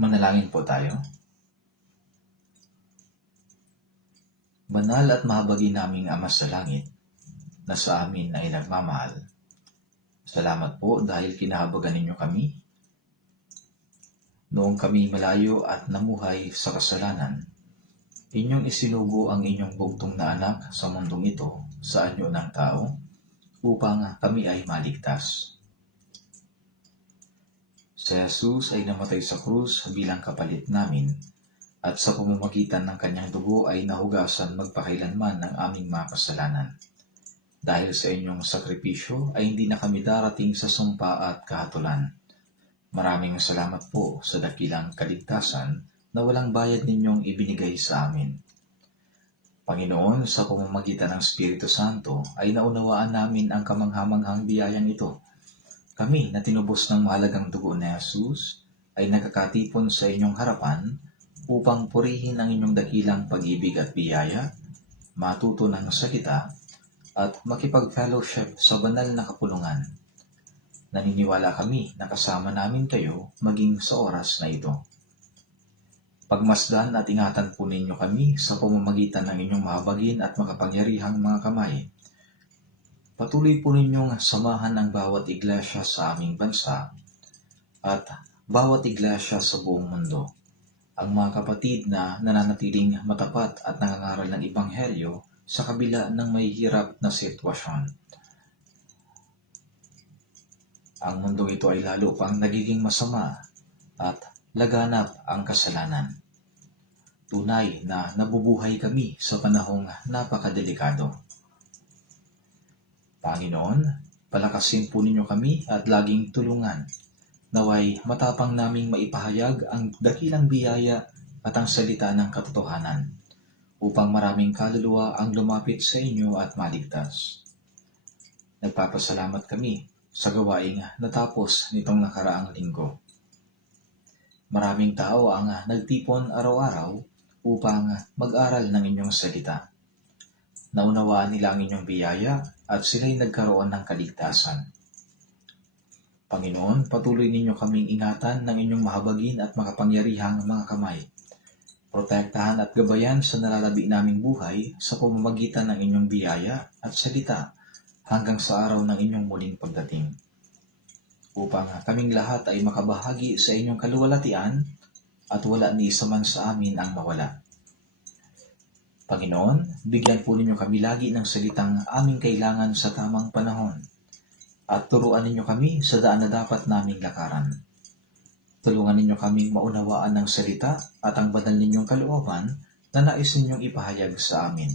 Manalangin po tayo. Banal at mahabagi naming Ama sa langit, na sa amin ay nagmamahal. Salamat po dahil kinahabagan ninyo kami. Noong kami malayo at namuhay sa kasalanan, inyong isinugo ang inyong bugtong na anak sa mundong ito sa anyo ng tao, upang kami ay maligtas. Si Jesus ay namatay sa krus bilang kapalit namin, at sa pamamagitan ng kanyang dugo ay nahugasan magpakailanman ang aming mga kasalanan. Dahil sa inyong sakripisyo ay hindi na kami darating sa sumpa at kahatulan. Maraming salamat po sa dakilang kaligtasan na walang bayad ninyong ibinigay sa amin. Panginoon, sa pamamagitan ng Espiritu Santo ay naunawaan namin ang kamanghamanghang biyayang ito. Kami na tinubos ng mahalagang dugo ni Jesus ay nagkakatipon sa inyong harapan upang purihin ang inyong dakilang pag-ibig at biyaya, matuto ng sakita, at makipag-fellowship sa banal na kapulungan. Naniniwala kami na kasama namin kayo maging sa oras na ito. Pagmasdan at ingatan po ninyo kami sa pamamagitan ng inyong mahabagin at makapangyarihang mga kamay. Patuloy po ninyong samahan ang bawat iglesia sa aming bansa at bawat iglesia sa buong mundo. Ang mga kapatid na nananatiling matapat at nangangaral ng Ebanghelyo sa kabila ng may hirap na sitwasyon. Ang mundong ito ay lalo pang nagiging masama at laganap ang kasalanan. Tunay na nabubuhay kami sa panahong napakadelikado. Panginoon, palakasin po ninyo kami at laging tulungan. Naway matapang naming maipahayag ang dakilang biyaya at ang salita ng katotohanan, upang maraming kaluluwa ang lumapit sa inyo at maligtas. Nagpapasalamat kami sa gawaing natapos nitong nakaraang linggo. Maraming tao ang nagtipon araw-araw upang mag-aral ng inyong salita. Naunawaan nila ang inyong biyaya at sila'y nagkaroon ng kaligtasan. Panginoon, patuloy ninyo kaming ingatan ng inyong mahabagin at makapangyarihang mga kamay. Protektahan at gabayan sa nalalabi naming buhay sa pamamagitan ng inyong biyaya at salita hanggang sa araw ng inyong muling pagdating. Upang kaming lahat ay makabahagi sa inyong kaluwalhatian at wala ni isa man sa amin ang mawala. Panginoon, bigyan po ninyo kami lagi ng salitang aming kailangan sa tamang panahon at turuan ninyo kami sa daan na dapat naming lakaran. Tulungan ninyo kaming maunawaan ng salita at ang banal ninyong kalooban na nais ninyong ipahayag sa amin.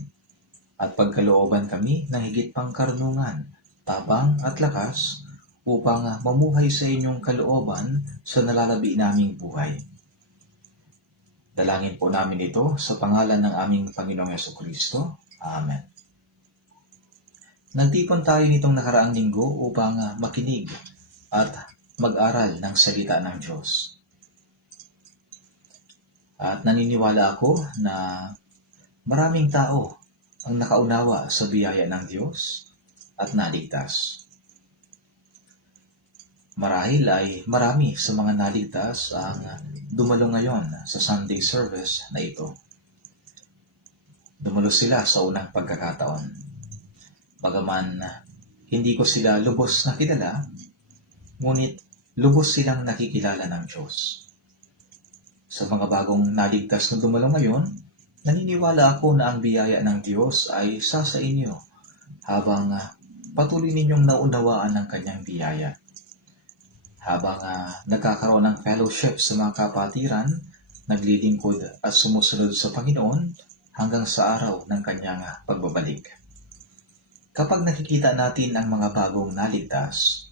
At pagkalooban kami ng higit pang karunungan, tapang at lakas upang mamuhay sa inyong kalooban sa nalalabi naming buhay. Dalangin po namin ito sa pangalan ng aming Panginoong Jesucristo. Amen. Nagtipon tayo nitong nakaraang linggo upang makinig at mag-aral ng salita ng Diyos. At naniniwala ako na maraming tao ang nakaunawa sa biyaya ng Diyos at naligtas. Marahil ay marami sa mga naligtas ang dumalo ngayon sa Sunday service na ito. Dumalo sila sa unang pagkakataon. Bagaman hindi ko sila lubos na kilala, ngunit lubos silang nakikilala ng Diyos. Sa mga bagong naligtas na dumalo ngayon, naniniwala ako na ang biyaya ng Diyos ay sa inyo habang patuloy ninyong naunawaan ng kanyang biyaya. Habang nagkakaroon ng fellowship sa mga kapatiran, naglilingkod at sumusunod sa Panginoon hanggang sa araw ng kanyang pagbabalik. Kapag nakikita natin ang mga bagong naligtas,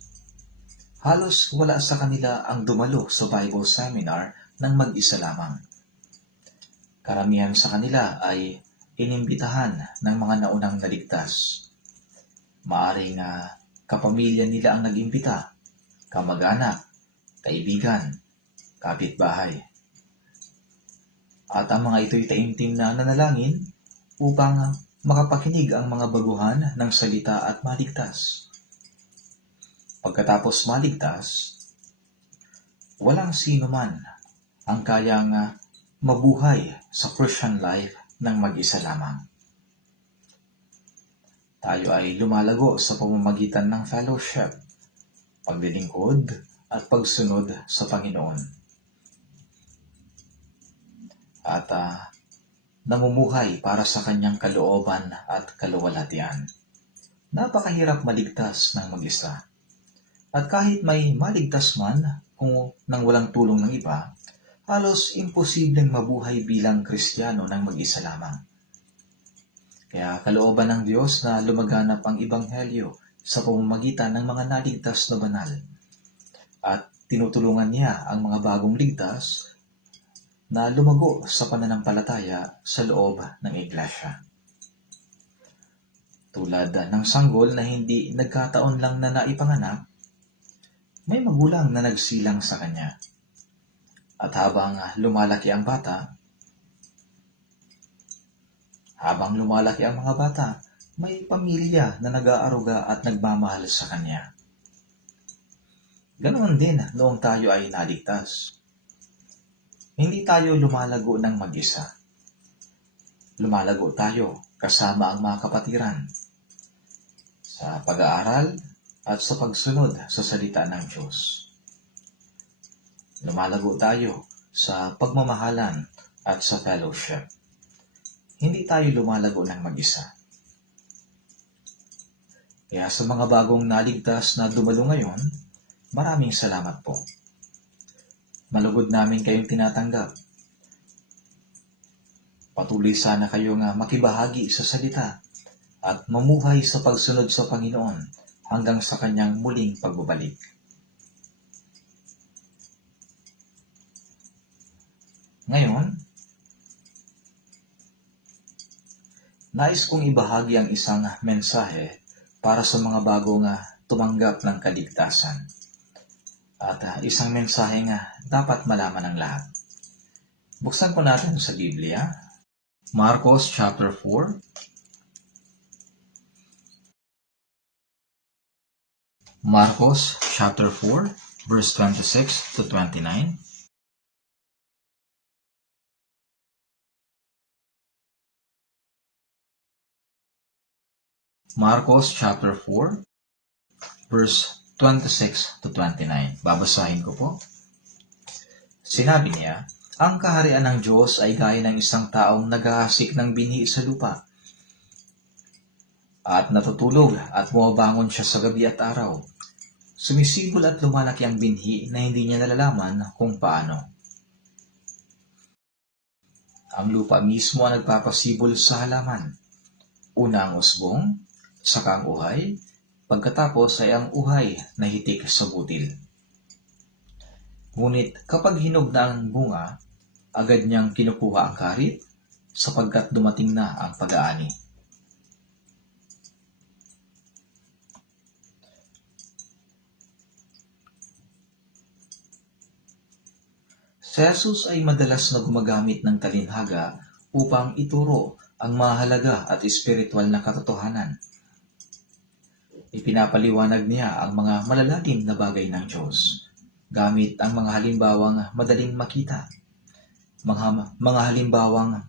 halos wala sa kanila ang dumalo sa Bible seminar ng mag-isa lamang. Karamihan sa kanila ay inimbitahan ng mga naunang naligtas. Maaring kapamilya nila ang nag-imbita, kamag-anak, kaibigan, kapitbahay. At ang mga ito'y taimtim na nanalangin upang makapakinig ang mga baguhan ng salita at maligtas. Pagkatapos maligtas, walang sino man ang kayang mabuhay sa Christian life ng mag-isa lamang. Tayo ay lumalago sa pamamagitan ng fellowship, paglilingkod at pagsunod sa Panginoon. At namumuhay para sa kanyang kalooban at kaluwalhatian. Napakahirap maligtas ng mag-isa. At kahit may maligtas man kung nang walang tulong ng iba, halos imposibleng mabuhay bilang Kristiyano ng mag-isa lamang. Kaya kalooban ng Diyos na lumaganap ang Ebanghelyo sa pamamagitan ng mga naligtas na banal. At tinutulungan niya ang mga bagong ligtas na lumago sa pananampalataya sa loob ng iglesia. Tulad ng sanggol na hindi nagkataon lang na naipanganak, may magulang na nagsilang sa kanya. At habang lumalaki ang mga bata, may pamilya na nag-aaruga at nagmamahal sa kanya. Ganoon din noong tayo ay naligtas. Hindi tayo lumalago ng mag-isa. Lumalago tayo kasama ang mga kapatiran sa pag-aaral at sa pagsunod sa salita ng Diyos. Lumalago tayo sa pagmamahalan at sa fellowship. Hindi tayo lumalago ng mag-isa. Kaya sa mga bagong naligtas na dumalo ngayon, maraming salamat po. Malugod namin kayong tinatanggap. Patuloy sana kayong makibahagi sa salita at mamuhay sa pagsunod sa Panginoon hanggang sa kanyang muling pagbabalik. Ngayon, nais kong ibahagi ang isang mensahe para sa mga bagong tumanggap ng kaligtasan. At isang mensahe dapat malaman ng lahat. Buksan po natin sa Biblia, Marcos chapter 4. Marcos chapter 4, verse 26 to 29. Marcos chapter 4, verse 26 to 29. Babasahin ko po. Sinabi niya, ang kaharian ng Diyos ay gaya ng isang taong naghahasik ng binhi sa lupa. At natutulog at bumabangon siya sa gabi at araw. Sumisibol at lumalaki ang binhi na hindi niya nalalaman kung paano. Ang lupa mismo ang nagpapasibol sa halaman. Una ang usbong, saka ang uhay, pagkatapos ay ang uhay na hitik sa butil. Ngunit kapag hinog na ang bunga, agad niyang kinukuha ang karit sapagkat dumating na ang pag-aani. Si Jesus ay madalas na gumagamit ng talinhaga upang ituro ang mahalaga at espiritual na katotohanan. Ipinapaliwanag niya ang mga malalalim na bagay ng Diyos gamit ang mga halimbawang madaling makita, mga halimbawang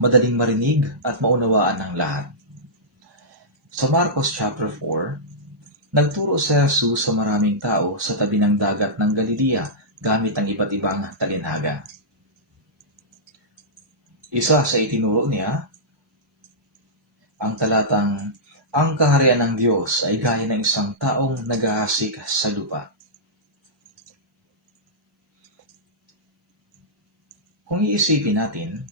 madaling marinig at maunawaan ng lahat. Sa Marcos chapter 4, nagturo si Jesus sa maraming tao sa tabi ng dagat ng Galilea gamit ang iba't ibang talinhaga. Isa sa itinuro niya, ang talatang, ang kaharian ng Diyos ay gaya ng isang taong naghahasik sa lupa. Kung iisipin natin,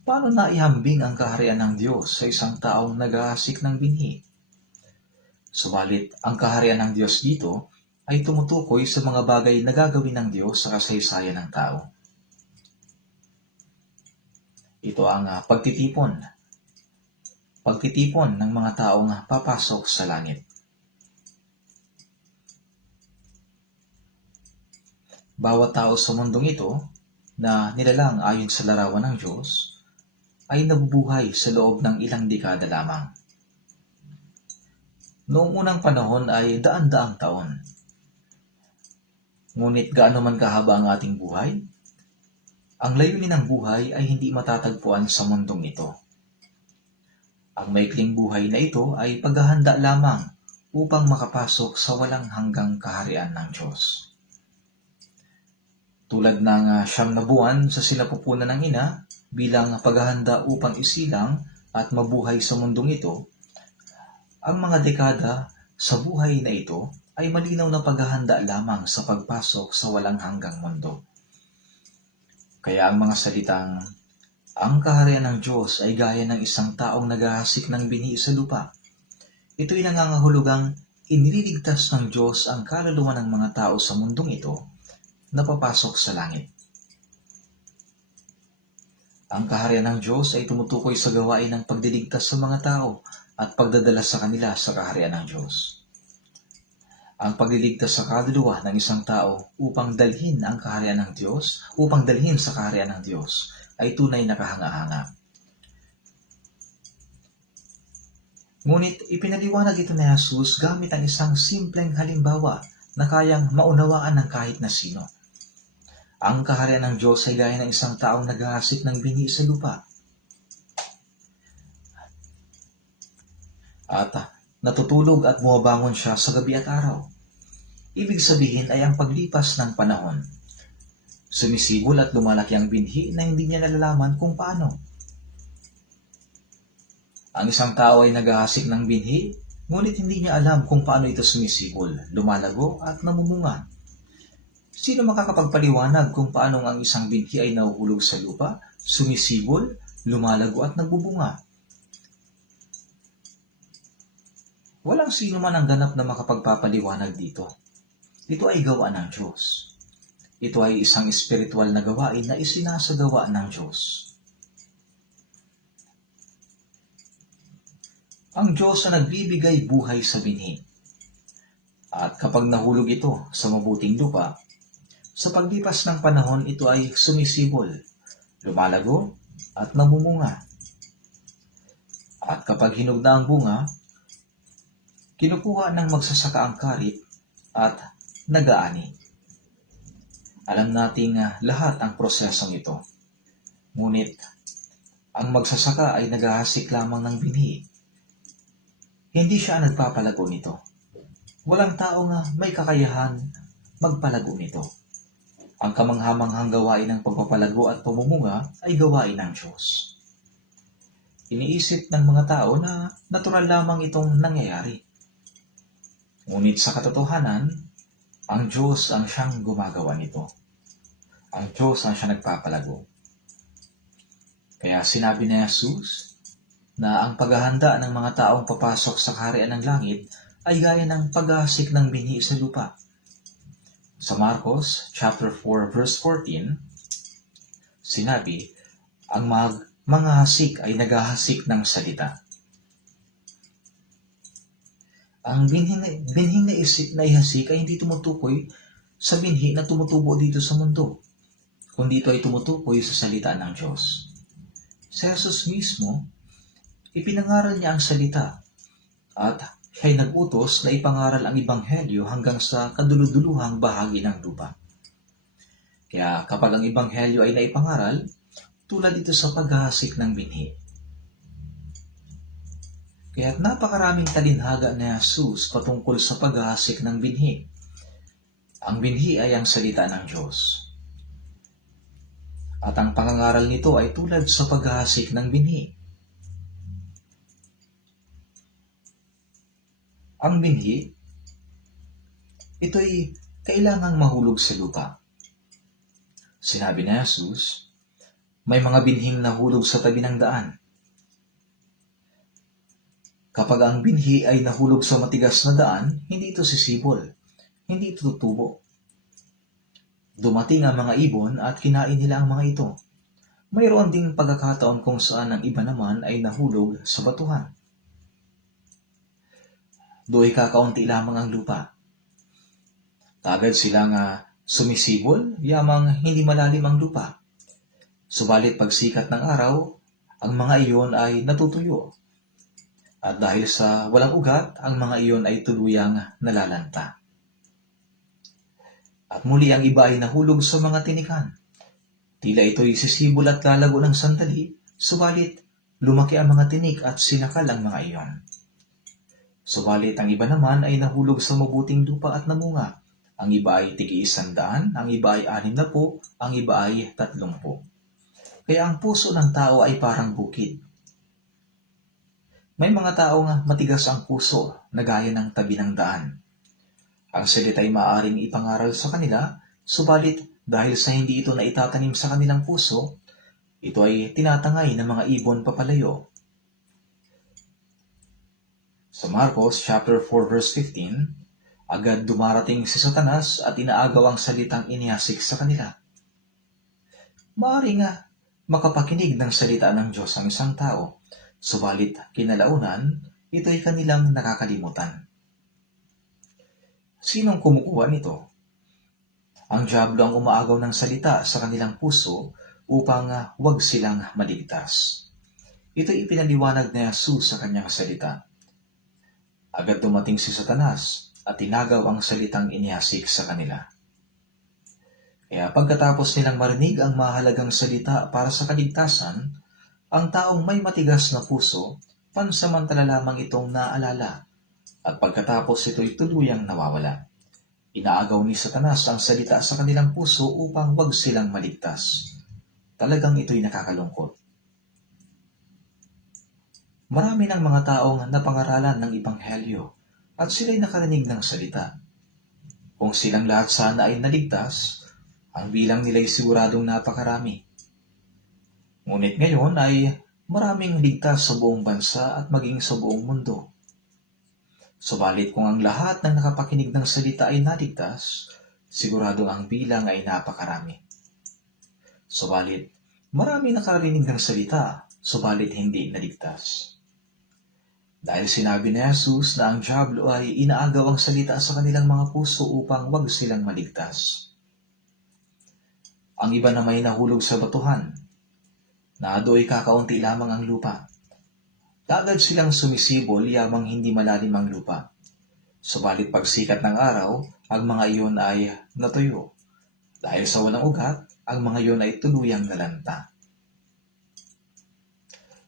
paano naihambing ang kaharian ng Diyos sa isang taong naghahasik ng binhi? Subalit, ang kaharian ng Diyos dito ay tumutukoy sa mga bagay na gagawin ng Diyos sa kasaysayan ng tao. Ito ang pagtitipon ng mga taong papasok sa langit. Bawat tao sa mundong ito na nilalang ayon sa larawan ng Diyos ay nabubuhay sa loob ng ilang dekada lamang. Noong unang panahon ay daan-daang taon. Ngunit gaano man kahaba ang ating buhay, ang layunin ng buhay ay hindi matatagpuan sa mundong ito. Ang maikling buhay na ito ay paghahanda lamang upang makapasok sa walang hanggang kaharian ng Diyos. Tulad ng 9 na buwan sa sinapupunan ng ina bilang paghahanda upang isilang at mabuhay sa mundong ito, ang mga dekada sa buhay na ito ay malinaw na paghahanda lamang sa pagpasok sa walang hanggang mundo. Kaya ang mga salitang, ang kaharian ng Diyos ay gaya ng isang taong naghahasik ng binhi sa lupa. Ito'y nangangahulugang iniligtas ng Diyos ang kaluluwa ng mga tao sa mundong ito na papasok sa langit. Ang kaharian ng Diyos ay tumutukoy sa gawain ng pagdiligtas sa mga tao at pagdadala sa kanila sa kaharian ng Diyos. Ang pagliligtas sa kaluluwa ng isang tao upang dalhin ang kaharian ng Diyos, upang dalhin sa kaharian ng Diyos, ay tunay na kahanga-hanga. Ngunit ipinaliwanag ito ni Jesus gamit ang isang simpleng halimbawa na kayang maunawaan ng kahit na sino. Ang kaharian ng Diyos ay gaya ng isang taong naghahasik ng binhi sa lupa. At natutulog at bumabangon siya sa gabi at araw. Ibig sabihin ay ang paglipas ng panahon. Sumisibol at lumalaki ang binhi na hindi niya nalalaman kung paano. Ang isang tao ay naghahasik ng binhi, ngunit hindi niya alam kung paano ito sumisibol, lumalago at namumunga. Sino makakapagpaliwanag kung paano ang isang binhi ay nahuhulog sa lupa, sumisibol, lumalago at nagbubunga? Walang sino man ang ganap na makapagpapaliwanag dito. Ito ay gawa ng Diyos. Ito ay isang espiritual na gawain na isinasagawa ng Diyos. Ang Diyos na nagbibigay buhay sa binhi. At kapag nahulog ito sa mabuting lupa, sa paglipas ng panahon ito ay sumisibol, lumalago at namumunga. At kapag hinog na ang bunga, kinukuha ng magsasaka ang karit at nagaani. Alam nating lahat ang prosesong ito. Ngunit, ang magsasaka ay naghahasik lamang ng binhi. Hindi siya nagpapalago nito. Walang tao nga may kakayahan magpalago nito. Ang kamanghamanghang gawain ng pagpapalago at pumumunga ay gawain ng Diyos. Iniisip ng mga tao na natural lamang itong nangyayari. Ngunit sa katotohanan, ang Diyos ang siyang gumagawa nito. Ang Diyos ang siyang nagpapalago. Kaya sinabi ni Jesus na ang paghahanda ng mga taong papasok sa kaharian ng langit ay gaya ng paghahasik ng binhi sa lupa. Sa Marcos chapter 4 verse 14, sinabi, ang mga hasik ay naghahasik ng salita. Ang binhing na ihasik ay hindi tumutukoy sa binhi na tumutubo dito sa mundo, kundi ito ay tumutukoy sa salita ng Diyos. Si Jesus mismo, ipinangaral niya ang salita at siya'y nag-utos na ipangaral ang Ebanghelyo hanggang sa kaduluduluhang bahagi ng lupa. Kaya kapag ang Ebanghelyo ay naipangaral, tulad ito sa paghahasik ng binhi. Kaya't napakaraming talinhaga ni Jesus patungkol sa paghahasik ng binhi. Ang binhi ay ang salita ng Diyos. At ang pangangaral nito ay tulad sa paghahasik ng binhi. Ang binhi, ito'y kailangang mahulog sa lupa. Sinabi ni Jesus, may mga binhing nahulog sa tabi ng daan. Kapag ang binhi ay nahulog sa matigas na daan, hindi ito sisibol, hindi ito tutubo. Dumating ang mga ibon at kinain nila ang mga ito. Mayroon ding pagkakataon kung saan ang iba naman ay nahulog sa batuhan. Do'y kakaunti lamang ang lupa. Kagad silang sumisibol, yamang hindi malalim ang lupa. Subalit pagsikat ng araw, ang mga iyon ay natutuyo. At dahil sa walang ugat, ang mga iyon ay tuluyang nalalanta. At muli ang iba ay nahulog sa mga tinikan. Tila ito'y sisibol at lalago ng sandali, subalit lumaki ang mga tinik at sinakal ang mga iyon. Subalit ang iba naman ay nahulog sa mabuting lupa at namunga. Ang iba ay tig-100, ang iba ay 60, ang iba ay 30. Kaya ang puso ng tao ay parang bukid. May mga taong matigas ang puso na gaya ng tabi ng daan. Ang salita ay maaaring ipangaral sa kanila, subalit dahil sa hindi ito na itatanim sa kanilang puso, ito ay tinatangay ng mga ibon papalayo. Sa Marcos chapter 4 verse 15, agad dumarating si Satanas at inaagaw ang salitang inihasik sa kanila. Maaaring makapakinig ng salita ng Diyos ang isang tao, subalit kinalaunan, ito'y kanilang nakakalimutan. Sinong kumukuha nito? Ang diablo ang umaagaw ng salita sa kanilang puso upang huwag silang maligtas. Ito'y ipinaliwanag ni Jesus sa kanyang salita. Agad dumating si Satanas at tinagaw ang salitang inihasik sa kanila. Kaya pagkatapos nilang marinig ang mahalagang salita para sa kaligtasan, ang taong may matigas na puso, pansamantala lamang itong naalala, at pagkatapos ito'y tuluyang nawawala. Inaagaw ni Satanas ang salita sa kanilang puso upang wag silang maligtas. Talagang ito'y nakakalungkot. Marami ng mga taong napangaralan ng Ebanghelyo at sila'y nakarinig ng salita. Kung silang lahat sana ay naligtas, ang bilang nila'y siguradong napakarami. Ngunit ngayon ay maraming ligtas sa buong bansa at maging sa buong mundo. Subalit kung ang lahat ng nakapakinig ng salita ay naligtas, sigurado ang bilang ay napakarami. Subalit, marami nakarinig ng salita, subalit hindi naligtas. Dahil sinabi ni Jesus na ang diablo ay inaagaw ang salita sa kanilang mga puso upang wag silang maligtas. Ang iba na may nahulog sa batuhan, na do'y kakaunti lamang ang lupa. Agad silang sumisibol yamang hindi malalim ang lupa. Subalit pagsikat ng araw, ang mga iyon ay natuyo. Dahil sa walang ugat, ang mga iyon ay tuluyang nalanta.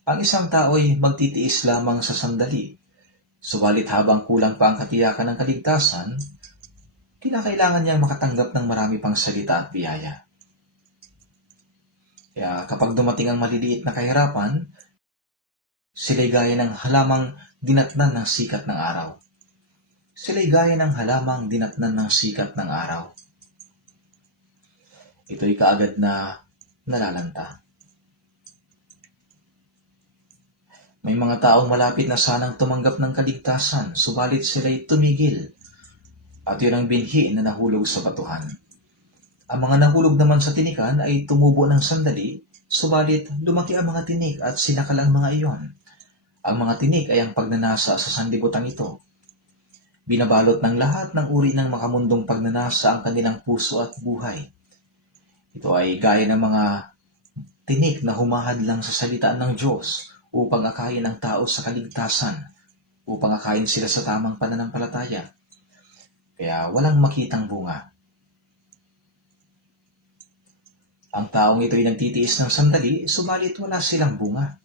Ang isang tao ay magtitiis lamang sa sandali. Subalit habang kulang pa ang katiyakan ng kaligtasan, kinakailangan niyang makatanggap ng marami pang salita at biyaya. Kaya kapag dumating ang maliliit na kahirapan, sila'y gaya ng halamang dinatnan ng sikat ng araw. Sila'y gaya ng halamang dinatnan ng sikat ng araw. Ito'y kaagad na nalalanta. May mga taong malapit na sanang tumanggap ng kaligtasan, subalit sila'y tumigil. At yun ang binhi na nahulog sa batuhan. Ang mga nahulog naman sa tinikan ay tumubo ng sandali, subalit lumaki ang mga tinik at sinakal ang mga iyon. Ang mga tinik ay ang pagnanasa sa sanlibutan ito. Binabalot ng lahat ng uri ng makamundong pagnanasa ang kanilang puso at buhay. Ito ay gaya ng mga tinik na humahadlang sa salita ng Diyos upang akayin ang tao sa kaligtasan, upang akayin sila sa tamang pananampalataya. Kaya walang makitang bunga. Ang taong ito'y nagtitiis ng sandali, subalit wala silang bunga.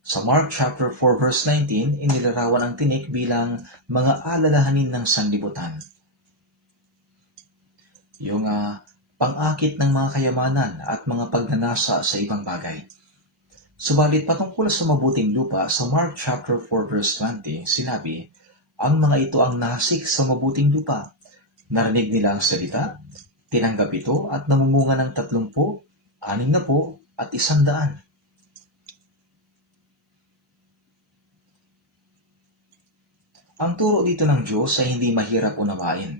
Sa Mark chapter 4 verse 19, inilarawan ang tinik bilang mga alalahanin ng sanlibutan. Yung pang-akit ng mga kayamanan at mga pagnanasa sa ibang bagay. Subalit patungkol sa mabuting lupa, sa Mark chapter 4 verse 20, sinabi, ang mga ito ang nasik sa mabuting lupa. Narinig nila ang salita, tinanggap ito at namumunga ng 30, 60 at 100. Ang turo dito ng Diyos ay hindi mahirap unawain.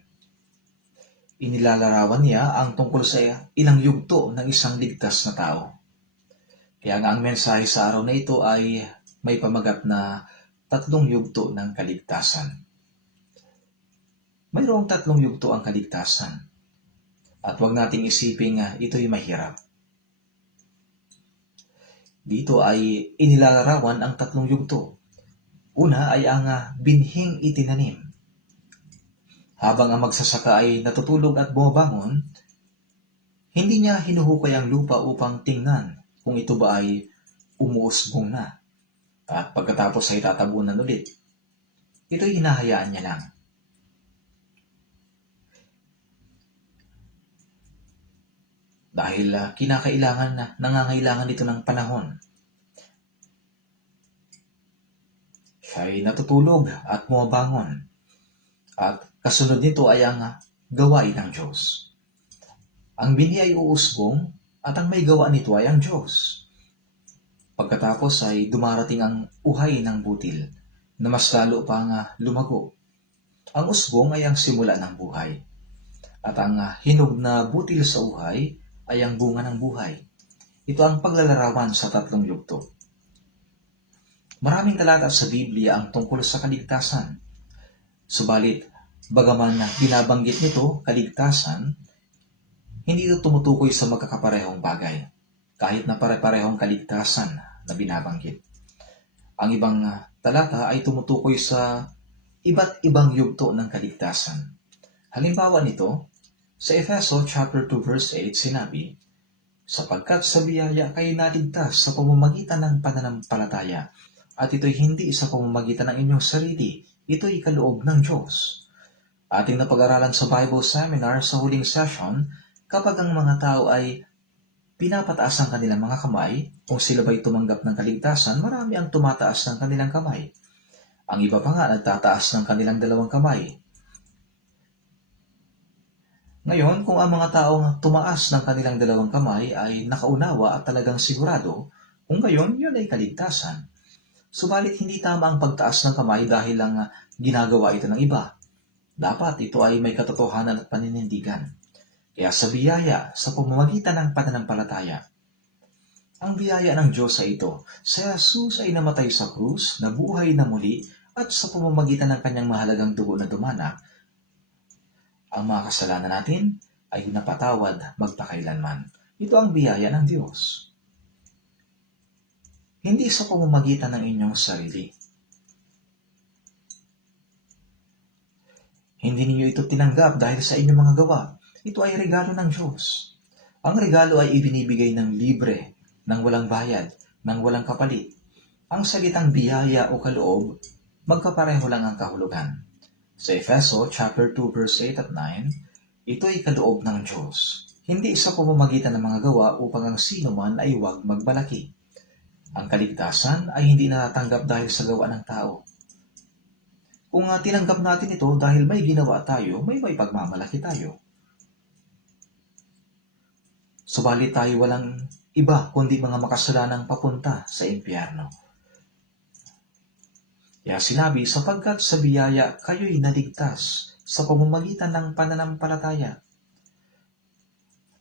Inilalarawan niya ang tungkol sa ilang yugto ng isang ligtas na tao. Kaya nga ang mensahe sa araw na ito ay may pamagat na 3 yugto ng kaligtasan. Mayroong 3 yugto ang kaligtasan. At huwag nating isiping ito'y mahirap. Dito ay inilalarawan ang 3 yugto. Una ay ang binhing itinanim. Habang ang magsasaka ay natutulog at bumabangon, hindi niya hinuhukay ang lupa upang tingnan kung ito ba ay umuusbong na. At pagkatapos ay tatabunan ulit. Ito'y hinahayaan niya lang. Dahil nangangailangan ito ng panahon. Siya ay natutulog at bumabangon. At kasunod nito ay ang gawain ng Diyos. Ang binhi ay uusbong at ang may gawa nito ay ang Diyos. Pagkatapos ay dumarating ang uhay ng butil na mas lalo pang lumago. Ang usbong ay ang simula ng buhay. At ang hinog na butil sa uhay ay ang bunga ng buhay. Ito ang paglalarawan sa tatlong yugto. Maraming talata sa Biblia ang tungkol sa kaligtasan. Subalit, bagaman binabanggit nito, kaligtasan, hindi ito tumutukoy sa magkakaparehong bagay, kahit na pare-parehong kaligtasan na binabanggit. Ang ibang talata ay tumutukoy sa iba't ibang yugto ng kaligtasan. Halimbawa nito, sa Efeso chapter 2 verse 8 sinabi, sapagkat sa biyaya kayo naligtas sa pamamagitan ng pananampalataya, at ito'y hindi sa pamamagitan ng inyong sarili, ito'y kaloob ng Diyos. Ating napag-aralan sa Bible Seminar sa huling session, kapag ang mga tao ay pinapataas ang kanilang mga kamay, kung sila ba'y tumanggap ng kaligtasan, marami ang tumataas ng kanilang kamay. Ang iba pa nga nagtataas ng kanilang dalawang kamay. Ngayon, kung ang mga taong tumaas ng kanilang dalawang kamay ay nakaunawa at talagang sigurado, kung gayon, yun ay kaligtasan. Subalit hindi tama ang pagtaas ng kamay dahil lang ginagawa ito ng iba. Dapat ito ay may katotohanan at paninindigan. Kaya sa biyaya, sa pamamagitan ng pananampalataya, ang biyaya ng Diyos ay ito. Si Jesus ay namatay sa krus, nabuhay na muli, at sa pamamagitan ng kanyang mahalagang dugo na dumana, ang mga kasalanan natin ay napatawad magpakailanman. Ito ang biyaya ng Diyos. Hindi sa pamamagitan ng inyong sarili. Hindi ninyo ito tinanggap dahil sa inyong mga gawa. Ito ay regalo ng Diyos. Ang regalo ay ibinibigay ng libre, ng walang bayad, ng walang kapalit. Ang salitang biyaya o kaloob, magkapareho lang ang kahulugan. Sa Efeso chapter 2 verse 8 at 9, ito ay kaloob ng Diyos. Hindi sa pamamagitan ng mga gawa upang ang sino man ay huwag magbalaki. Ang kaligtasan ay hindi natatanggap dahil sa gawa ng tao. Kung tinanggap natin ito dahil may ginawa tayo, may pagmamalaki tayo. Subalit tayo walang iba kundi mga makasalanang papunta sa impyerno. Kaya sinabi, sapagkat sa biyaya kayo'y naligtas sa pamamagitan ng pananampalataya.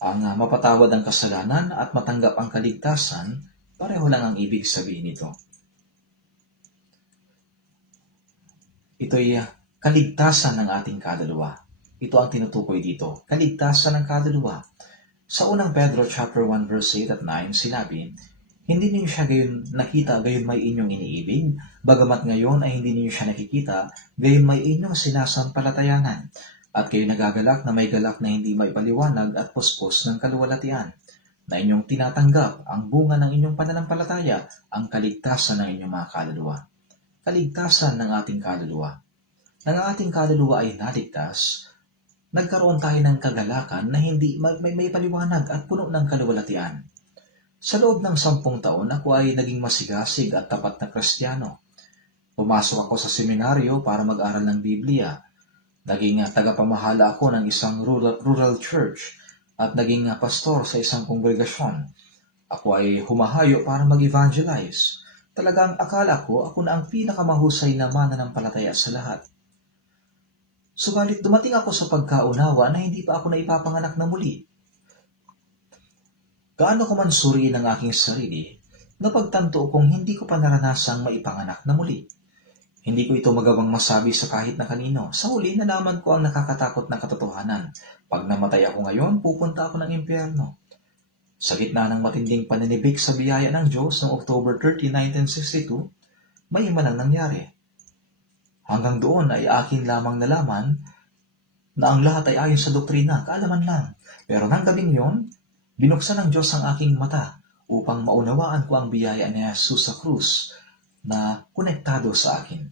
Ang mapatawad ang kasalanan at matanggap ang kaligtasan, pareho lang ang ibig sabihin nito. Ito'y kaligtasan ng ating kaluluwa. Ito ang tinutukoy dito, kaligtasan ng kaluluwa. Sa unang Pedro chapter 1 verse 8 at 9, sinabi, hindi ninyo siya gayon nakita, gayon may inyong iniibig, bagamat ngayon ay hindi ninyo siya nakikita, gayon may inyong sinasampalatayanan, at kayo nagagalak na may galak na hindi maipaliwanag at puspos ng kaluwalhatian, na inyong tinatanggap ang bunga ng inyong pananampalataya, ang kaligtasan ng inyong mga kaluluwa. Kaligtasan ng ating kaluluwa. Nang ang ating kaluluwa ay naligtas, nagkaroon tayo ng kagalakan na hindi may paliwanag at puno ng kaluwalhatian. Sa loob ng 10 taon, ako ay naging masigasig at tapat na Kristiyano. Pumasok ako sa seminaryo para mag-aral ng Biblia. Naging tagapamahala ako ng isang rural church at naging pastor sa isang kongregasyon. Ako ay humahayo para mag-evangelize. Talagang akala ko ako na ang pinakamahusay na mananampalataya sa lahat. Subalit dumating ako sa pagkaunawa na hindi pa ako na ipapanganak na muli. Gaano ko man suriin ang aking sarili, napagtanto kong hindi ko pa naranasang maipanganak na muli. Hindi ko ito magawang masabi sa kahit na kanino. Sa huli, nalaman ko ang nakakatakot na katotohanan. Pag namatay ako ngayon, pupunta ako ng impyerno. Sa gitna ng matinding paninibig sa biyaya ng Diyos noong October 30, 1962, may imanang nangyari. Hanggang doon ay akin lamang nalaman na ang lahat ay ayon sa doktrina, kaalaman lang. Pero nang gabing yon, binuksan ng Diyos ang aking mata upang maunawaan ko ang biyaya ni Jesus sa krus na konektado sa akin.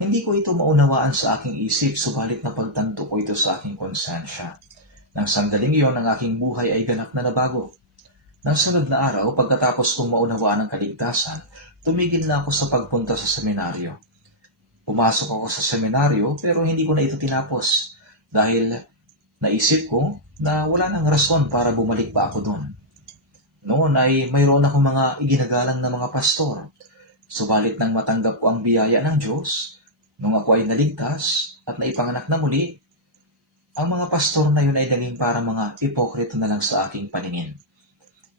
Hindi ko ito maunawaan sa aking isip, subalit napagtanto ko ito sa aking konsensya. Nang sandaling iyon, ang aking buhay ay ganap na nabago. Nang sunod na araw, pagkatapos kong maunawaan ang kaligtasan, tumigil na ako sa pagpunta sa seminaryo. Pumasok ako sa seminaryo pero hindi ko na ito tinapos dahil naisip ko na wala nang rason para bumalik pa ako doon. Noon ay mayroon akong mga iginagalang na mga pastor. Subalit nang matanggap ko ang biyaya ng Diyos, nung ako ay naligtas at naipanganak na muli, ang mga pastor na yun ay naging para mga ipokrito na lang sa aking paningin.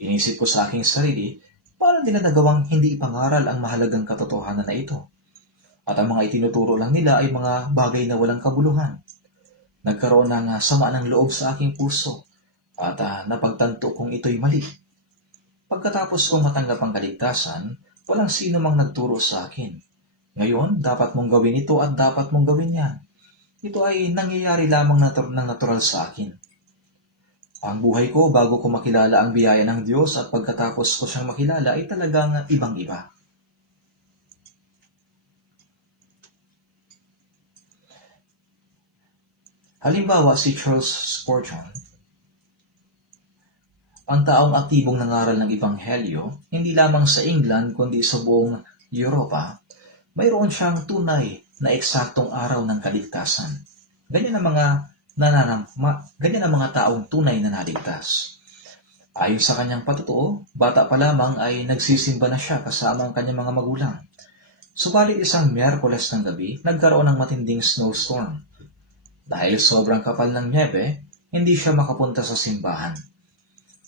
Inisip ko sa aking sarili, paano nila nagawang hindi ipangaral ang mahalagang katotohanan na ito? At ang mga itinuturo lang nila ay mga bagay na walang kabuluhan. Nagkaroon ng sama ng loob sa aking puso at napagtanto kong ito'y mali. Pagkatapos kong matanggap ang kaligtasan, walang sino mang nagturo sa akin. Ngayon, dapat mong gawin ito at dapat mong gawin yan. Ito ay nangyayari lamang ng natural sa akin. Ang buhay ko bago ko makilala ang biyaya ng Diyos at pagkatapos ko siyang makilala ay talagang ibang-iba. Halimbawa, si Charles Spurgeon, ang taong aktibong nangaral ng Ebanghelyo, hindi lamang sa England kundi sa buong Europa, mayroon siyang tunay na eksaktong araw ng kaligtasan. Ganyan ang mga taong tunay na naligtas. Ayon sa kanyang patutuo, bata pa lamang ay nagsisimba na siya kasama ang kanyang mga magulang. Subalit isang Miyerkules ng gabi, nagkaroon ng matinding snowstorm. Dahil sobrang kapal ng nyebe, hindi siya makapunta sa simbahan.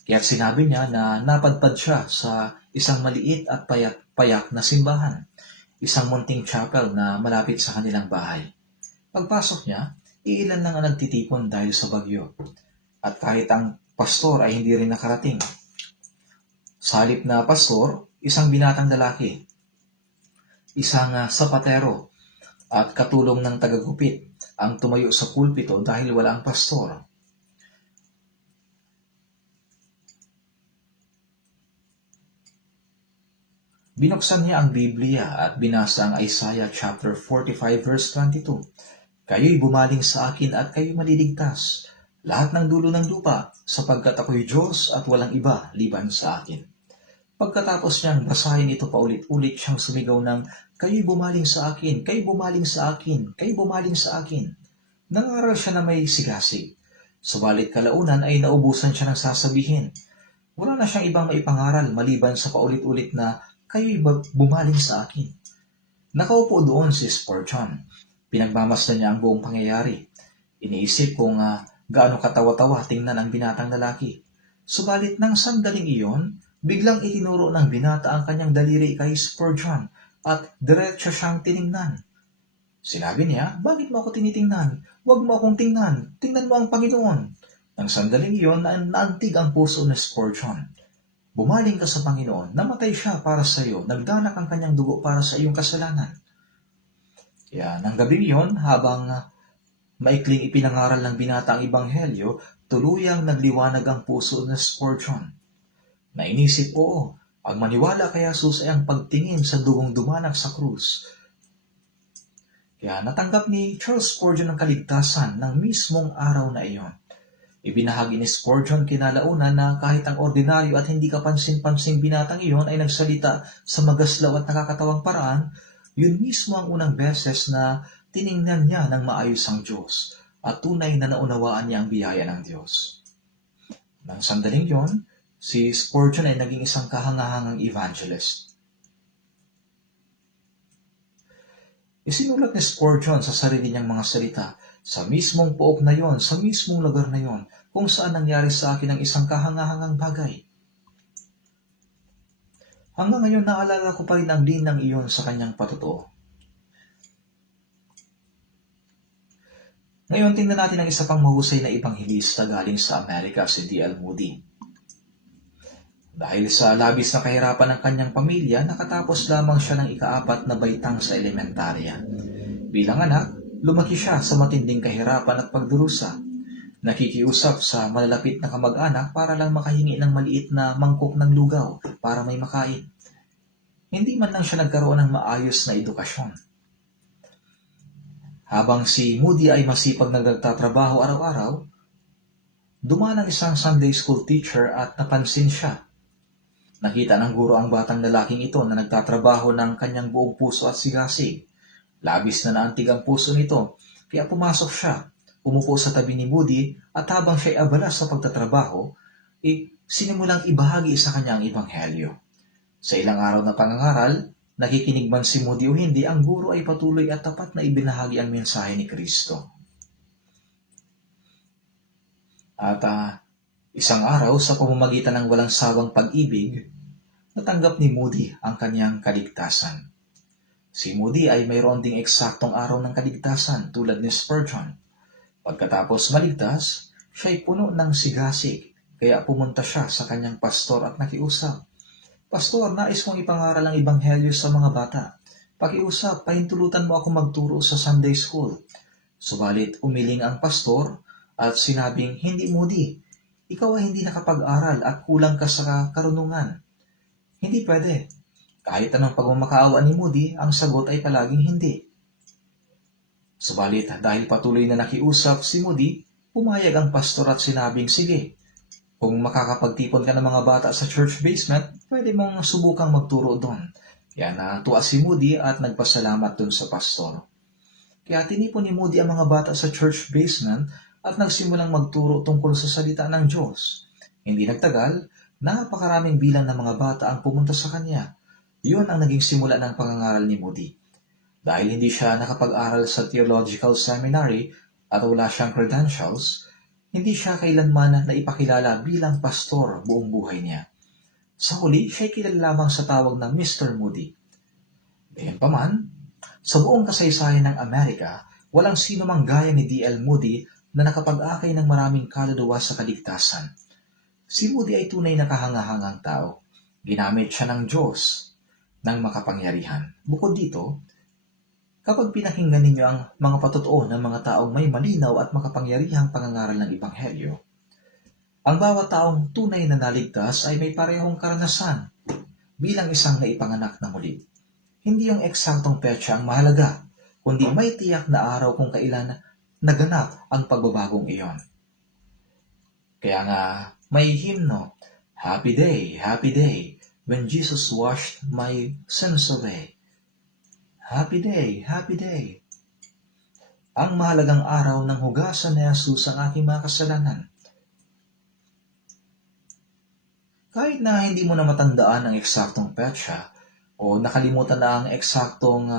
Kaya't sinabi niya na napadpad siya sa isang maliit at payak na simbahan, isang munting chapel na malapit sa kanilang bahay. Pagpasok niya, iilan lang ang nagtitipon dahil sa bagyo. At kahit ang pastor ay hindi rin nakarating. Sa halip na pastor, isang binatang lalaki, isang sapatero, at katulong ng tagagupit ang tumayo sa pulpito dahil wala ang pastor. Binuksan niya ang Biblia at binasa ang Isaiah chapter 45 verse 22. Kayo'y bumaling sa akin at kayo'y maliligtas, lahat ng dulo ng lupa, sapagkat ako'y Diyos at walang iba liban sa akin. Pagkatapos niyang basahin ito paulit-ulit, siyang sumigaw ng, kayo'y bumaling sa akin, kayo'y bumaling sa akin, kayo'y bumaling sa akin. Nangaral siya na may sigasig. Subalit kalaunan ay naubusan siya ng sasabihin. Wala na siyang ibang maipangaral maliban sa paulit-ulit na kayo'y bumaling sa akin. Nakaupo doon si Spurgeon. Pinagmamasdan niya ang buong pangyayari. Iniisip kung gaano katawa-tawa tingnan ang binatang lalaki. Subalit nang sandaling iyon, biglang itinuro ng binata ang kanyang daliri kay Spurgeon at diretso siyang tiningnan. Sinabi niya, bakit mo ako tinitingnan? Huwag mo akong tingnan. Tingnan mo ang Panginoon. Nang sandaling iyon, naantig ang puso ni Spurgeon. Bumaling ka sa Panginoon, namatay siya para sa iyo, nagdanak ang kanyang dugo para sa iyong kasalanan. Kaya nang gabing iyon, habang maikling ipinangaral ng binata ang Ebanghelyo, tuluyang nagliwanag ang puso ni Spurgeon. Nainisip, oo, ang maniwala kay Jesus ay ang pagtingin sa dugong dumanak sa krus. Kaya natanggap ni Charles Spurgeon ang kaligtasan ng mismong araw na iyon. Ibinahagi ni Spurgeon kinalaunan na kahit ang ordinaryo at hindi kapansin-pansing binatang iyon ay nagsalita sa magaslaw at nakakatawang paraan, yun mismo ang unang beses na tiningnan niya ng maayos ang Diyos at tunay na naunawaan niya ang biyaya ng Diyos. Nang sandaling yon, si Spurgeon ay naging isang kahangahangang evangelist. Isinulat ni Spurgeon sa sarili niyang mga salita, sa mismong pook na yon, sa mismong lugar na yon, kung saan nangyari sa akin ang isang kahangahangang bagay. Hanggang ngayon naalala ko pa rin ang linang iyon sa kanyang patutuo. Ngayon tingnan natin ang isa pang mahusay na ibanghilista galing sa Amerika, si D.L. Moody. Dahil sa labis na kahirapan ng kanyang pamilya, nakatapos lamang siya ng ika-4 na baitang sa elementarya. Bilang anak, Lumaki siya sa matinding kahirapan at pagdurusa. Nakikiusap sa malalapit na kamag-anak para lang makahingi ng maliit na mangkok ng lugaw para may makain. Hindi man lang siya nagkaroon ng maayos na edukasyon. Habang si Moody ay masipag na nagtatrabaho araw-araw, dumaan ang isang Sunday school teacher at napansin siya. Nakita ng guro ang batang lalaking ito na nagtatrabaho ng kanyang buong puso at sigasig. Labis na naantig ang puso nito, kaya pumasok siya, umupo sa tabi ni Moody at habang siya'y abala sa pagtatrabaho, sinimulang ibahagi sa kanya ang ebanghelyo. Sa ilang araw na pangangaral, nakikinig man si Moody o hindi, ang guro ay patuloy at tapat na ibinahagi ang mensahe ni Kristo. At isang araw, sa pamamagitan ng walang sawang pag-ibig, natanggap ni Moody ang kanyang kaligtasan. Si Moody ay mayroon ding eksaktong araw ng kaligtasan tulad ni Spurgeon. Pagkatapos maligtas, siya'y puno ng sigasig, kaya pumunta siya sa kanyang pastor at nakiusap. Pastor, nais kong ipangaral ang ebanghelyo sa mga bata. Pakiusap, pahintulutan mo ako magturo sa Sunday school. Subalit umiling ang pastor at sinabing, hindi Moody, ikaw ay hindi nakapag-aral at kulang ka sa karunungan. Hindi pwede. Kahit anong pagmamakaawa ni Moody, ang sagot ay palaging hindi. Subalit dahil patuloy na nakiusap si Moody, pumayag ang pastor at sinabing, sige, kung makakapagtipon ka ng mga bata sa church basement, pwede mong subukang magturo doon. Kaya natuwa si Moody at nagpasalamat doon sa pastor. Kaya tinipon ni Moody ang mga bata sa church basement at nagsimulang magturo tungkol sa salita ng Diyos. Hindi nagtagal, napakaraming bilang ng mga bata ang pumunta sa kanya. Yun ang naging simula ng pangangaral ni Moody. Dahil hindi siya nakapag-aral sa theological seminary at wala siyang credentials, hindi siya kailanman na ipakilala bilang pastor buong buhay niya. Sa huli, siya'y kilala lamang sa tawag na Mr. Moody. Gayunpaman, sa buong kasaysayan ng Amerika, walang sino mang gaya ni D.L. Moody na nakapag-akay ng maraming kaluluwa sa kaligtasan. Si Moody ay tunay na kahangahangang tao. Ginamit siya ng Diyos ng makapangyarihan. Bukod dito, kapag pinakinggan ninyo ang mga patotoo ng mga taong may malinaw at makapangyarihang pangangaral ng Ebanghelyo, ang bawat taong tunay na naligtas ay may parehong karanasan bilang isang naipanganak na muli. Hindi yung eksaktong petsa ang mahalaga, kundi may tiyak na araw kung kailan naganap ang pagbabagong iyon. Kaya nga, may himno, Happy day, when Jesus washed my sins away. Happy day. Ang mahalagang araw ng hugasan ni Jesus ang aking mga kasalanan. Kahit na hindi mo na matandaan ang eksaktong petsa o nakalimutan na ang eksaktong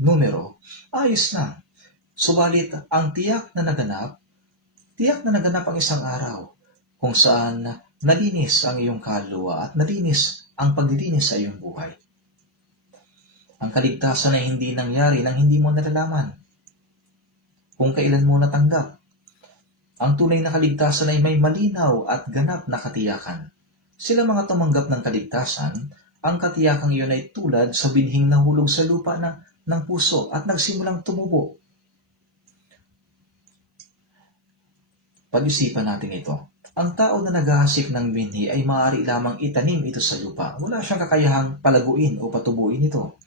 numero, ayos na. Subalit ang tiyak na naganap ang isang araw kung saan nalinis ang iyong kaluluwa at nalinis ang paglilinis sa iyong buhay. Ang kaligtasan ay hindi nangyari nang hindi mo nalalaman kung kailan mo natanggap. Ang tunay na kaligtasan ay may malinaw at ganap na katiyakan. Sila mga tumanggap ng kaligtasan, ang katiyakang iyon ay tulad sa binhing nahulog sa lupa ng puso at nagsimulang tumubo. Pag-isipan natin ito. Ang tao na naghahasik ng binhi ay maaari lamang itanim ito sa lupa. Wala siyang kakayahang palaguin o patubuin ito.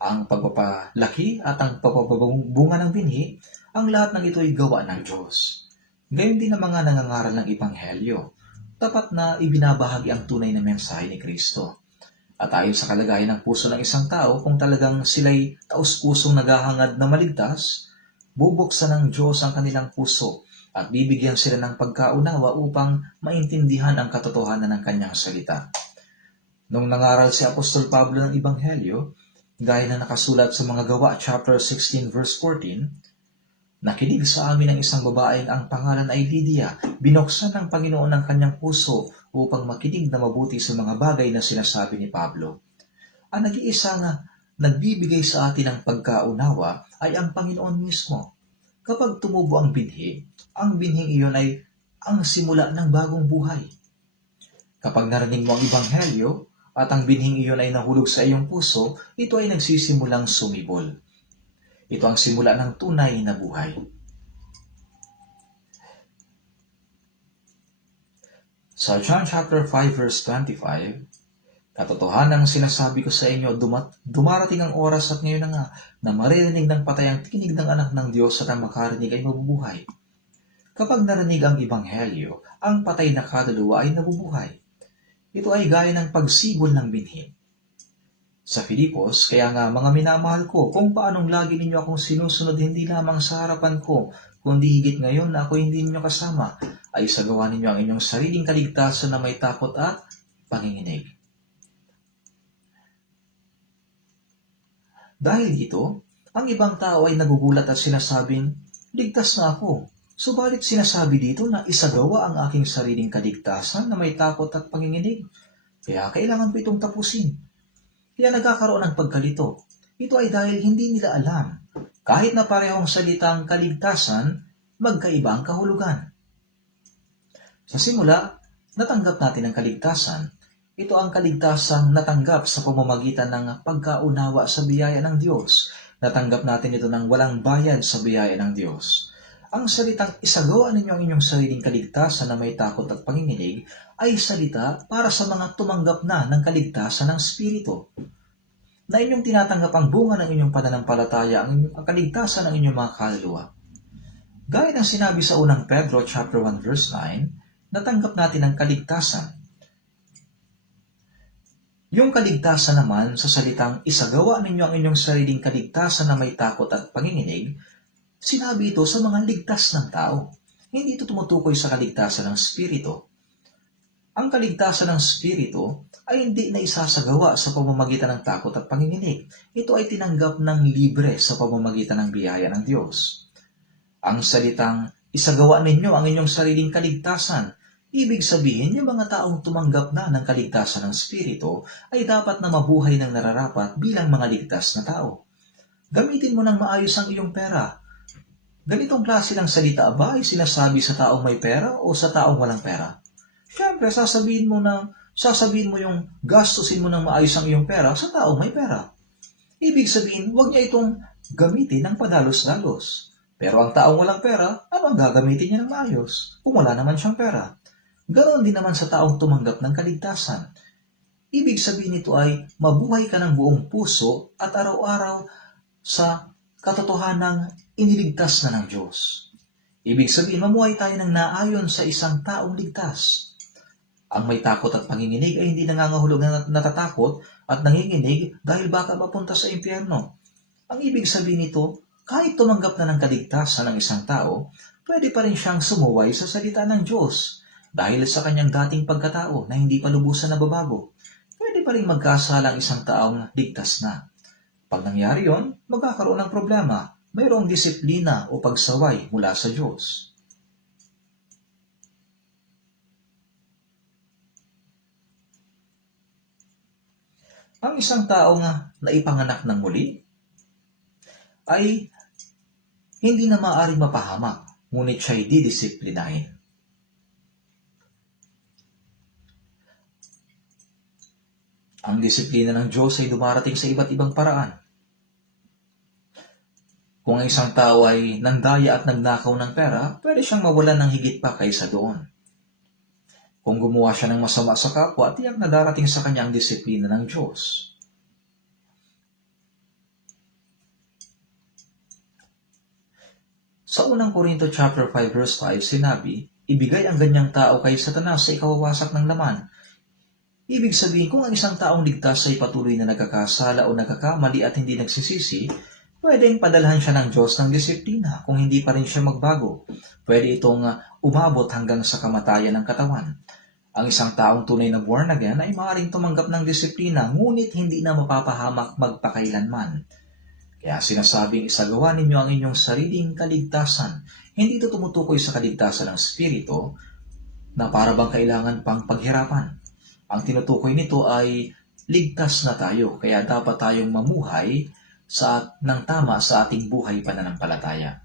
Ang pagpapalaki at ang pagpapabunga ng binhi, ang lahat ng ito ay gawa ng Diyos. Gayon din ang mga nangangaral ng Ebanghelyo. Tapat na ibinabahagi ang tunay na mensahe ni Kristo. At ayon sa kalagayan ng puso ng isang tao, kung talagang sila'y taus-pusong naghahangad na maligtas, bubuksan ng Diyos ang kanilang puso at bibigyan sila ng pagkaunawa upang maintindihan ang katotohanan ng kanyang salita. Nung nangaral si Apostol Pablo ng Ebanghelyo, gaya na nakasulat sa mga Gawa, chapter 16, verse 14, nakinig sa amin ang isang babaeng ang pangalan ay Lydia. Binuksan ng Panginoon ang kanyang puso upang makinig na mabuti sa mga bagay na sinasabi ni Pablo. Ang nag-iisa nga nagbibigay sa atin ng pagkaunawa ay ang Panginoon mismo. Kapag tumubo ang binhing iyon ay ang simula ng bagong buhay. Kapag narinig mo ang Ebanghelyo at ang binhing iyon ay nahulog sa iyong puso, ito ay nagsisimulang sumibol. Ito ang simula ng tunay na buhay. Sa John chapter 5 verse 25, katotohanang sinasabi ko sa inyo, dumarating ang oras at ngayon na nga na maririnig ng patay ang tinig ng anak ng Diyos at ang makarinig ay mabubuhay. Kapag narinig ang ebanghelyo, ang patay na kaluluwa ay nabubuhay. Ito ay gaya ng pagsibol ng binhi. Sa Filipos, kaya nga mga minamahal ko, kung paanong lagi ninyo akong sinusunod hindi lamang sa harapan ko, kundi higit ngayon na ako hindi ninyo kasama, ay isagawa ninyo ang inyong sariling kaligtasan na may takot at panginginig. Dahil dito, ang ibang tao ay nagugulat at sinasabing, ligtas na ako. Subalit sinasabi dito na isagawa ang aking sariling kaligtasan na may takot at panginginig. Kaya kailangan ko itong tapusin. Kaya nagkakaroon ng pagkalito. Ito ay dahil hindi nila alam. Kahit na parehong salitang kaligtasan, magkaiba ang kahulugan. Sa simula, natanggap natin ang kaligtasan. Ito ang kaligtasang natanggap sa pamamagitan ng pagkaunawa sa biyaya ng Diyos. Natanggap natin ito ng walang bayad sa biyaya ng Diyos. Ang salitang isagawa ninyo ang inyong sariling kaligtasan na may takot at panginginig ay salita para sa mga tumanggap na ng kaligtasan ng Espiritu. Na inyong tinatanggap ang bunga ng inyong pananampalataya, ang kaligtasan ng inyong mga kaluluwa. Gaya ng sinabi sa unang Pedro chapter 1 verse 9, natanggap natin ang kaligtasan. Yung kaligtasan naman sa salitang isagawa ninyo ang inyong sariling kaligtasan na may takot at panginginig, sinabi ito sa mga ligtas ng tao. Hindi ito tumutukoy sa kaligtasan ng Espiritu. Ang kaligtasan ng Espiritu ay hindi na isasagawa sa pamamagitan ng takot at panginginig. Ito ay tinanggap ng libre sa pamamagitan ng biyaya ng Diyos. Ang salitang isagawa ninyo ang inyong sariling kaligtasan, ibig sabihin, yung mga taong tumanggap na ng kaligtasan ng Espiritu ay dapat na mabuhay ng nararapat bilang mga ligtas na tao. Gamitin mo ng maayos ang iyong pera. Ganitong klase ng salita ba ay sinasabi sa taong may pera o sa taong walang pera? Siyempre, sasabihin mo yung gastusin mo ng maayos ang iyong pera sa taong may pera. Ibig sabihin, huwag niya itong gamitin ng padalos-dalos. Pero ang taong walang pera, ano ang gagamitin niya ng maayos kung wala naman siyang pera? Ganon din naman sa taong tumanggap ng kaligtasan. Ibig sabihin nito ay mabuhay ka ng buong puso at araw-araw sa katotohanang iniligtas na ng Diyos. Ibig sabihin, mamuhay tayo ng naayon sa isang taong ligtas. Ang may takot at panginginig ay hindi nangangahulog na natatakot at nanginginig dahil baka mapunta sa impyerno. Ang ibig sabihin nito, kahit tumanggap na ng kaligtasan ng isang tao, pwede pa rin siyang sumuway sa salita ng Diyos. Dahil sa kanyang dating pagkatao na hindi pa lubusan na babago, pwede pa rin magkasala ang isang taong ligtas na. Pag nangyari yon, magkakaroon ng problema. Mayroong disiplina o pagsaway mula sa Diyos. Ang isang taong naipanganak ng muli ay hindi na maaaring mapahamak, ngunit siya'y didisiplinahin. Ang disiplina ng Diyos ay dumarating sa iba't ibang paraan. Kung ang isang tao ay nandaya at nagnakaw ng pera, pwede siyang mawalan ng higit pa kaysa doon. Kung gumawa siya ng masama sa kapwa, tiyak na darating sa kanya ang disiplina ng Diyos. Sa unang Korinto chapter 5 verse 5 sinabi, ibigay ang ganyang tao kay Satanas sa ikawawasak ng laman. Ibig sabihin, kung ang isang taong ligtas ay patuloy na nagkakasala o nagkakamali at hindi nagsisisi, pwedeng padalhan siya ng Diyos ng disiplina kung hindi pa rin siya magbago. Pwede itong umabot hanggang sa kamatayan ng katawan. Ang isang taong tunay na born again ay maaaring tumanggap ng disiplina, ngunit hindi na mapapahamak magpakailanman. Kaya sinasabing isagawa ninyo ang inyong sariling kaligtasan. Hindi ito tumutukoy sa kaligtasan ng Espiritu na para bang kailangan pang paghirapan. Ang tinutukoy nito ay ligtas na tayo, kaya dapat tayong mamuhay ng tama sa ating buhay pananampalataya.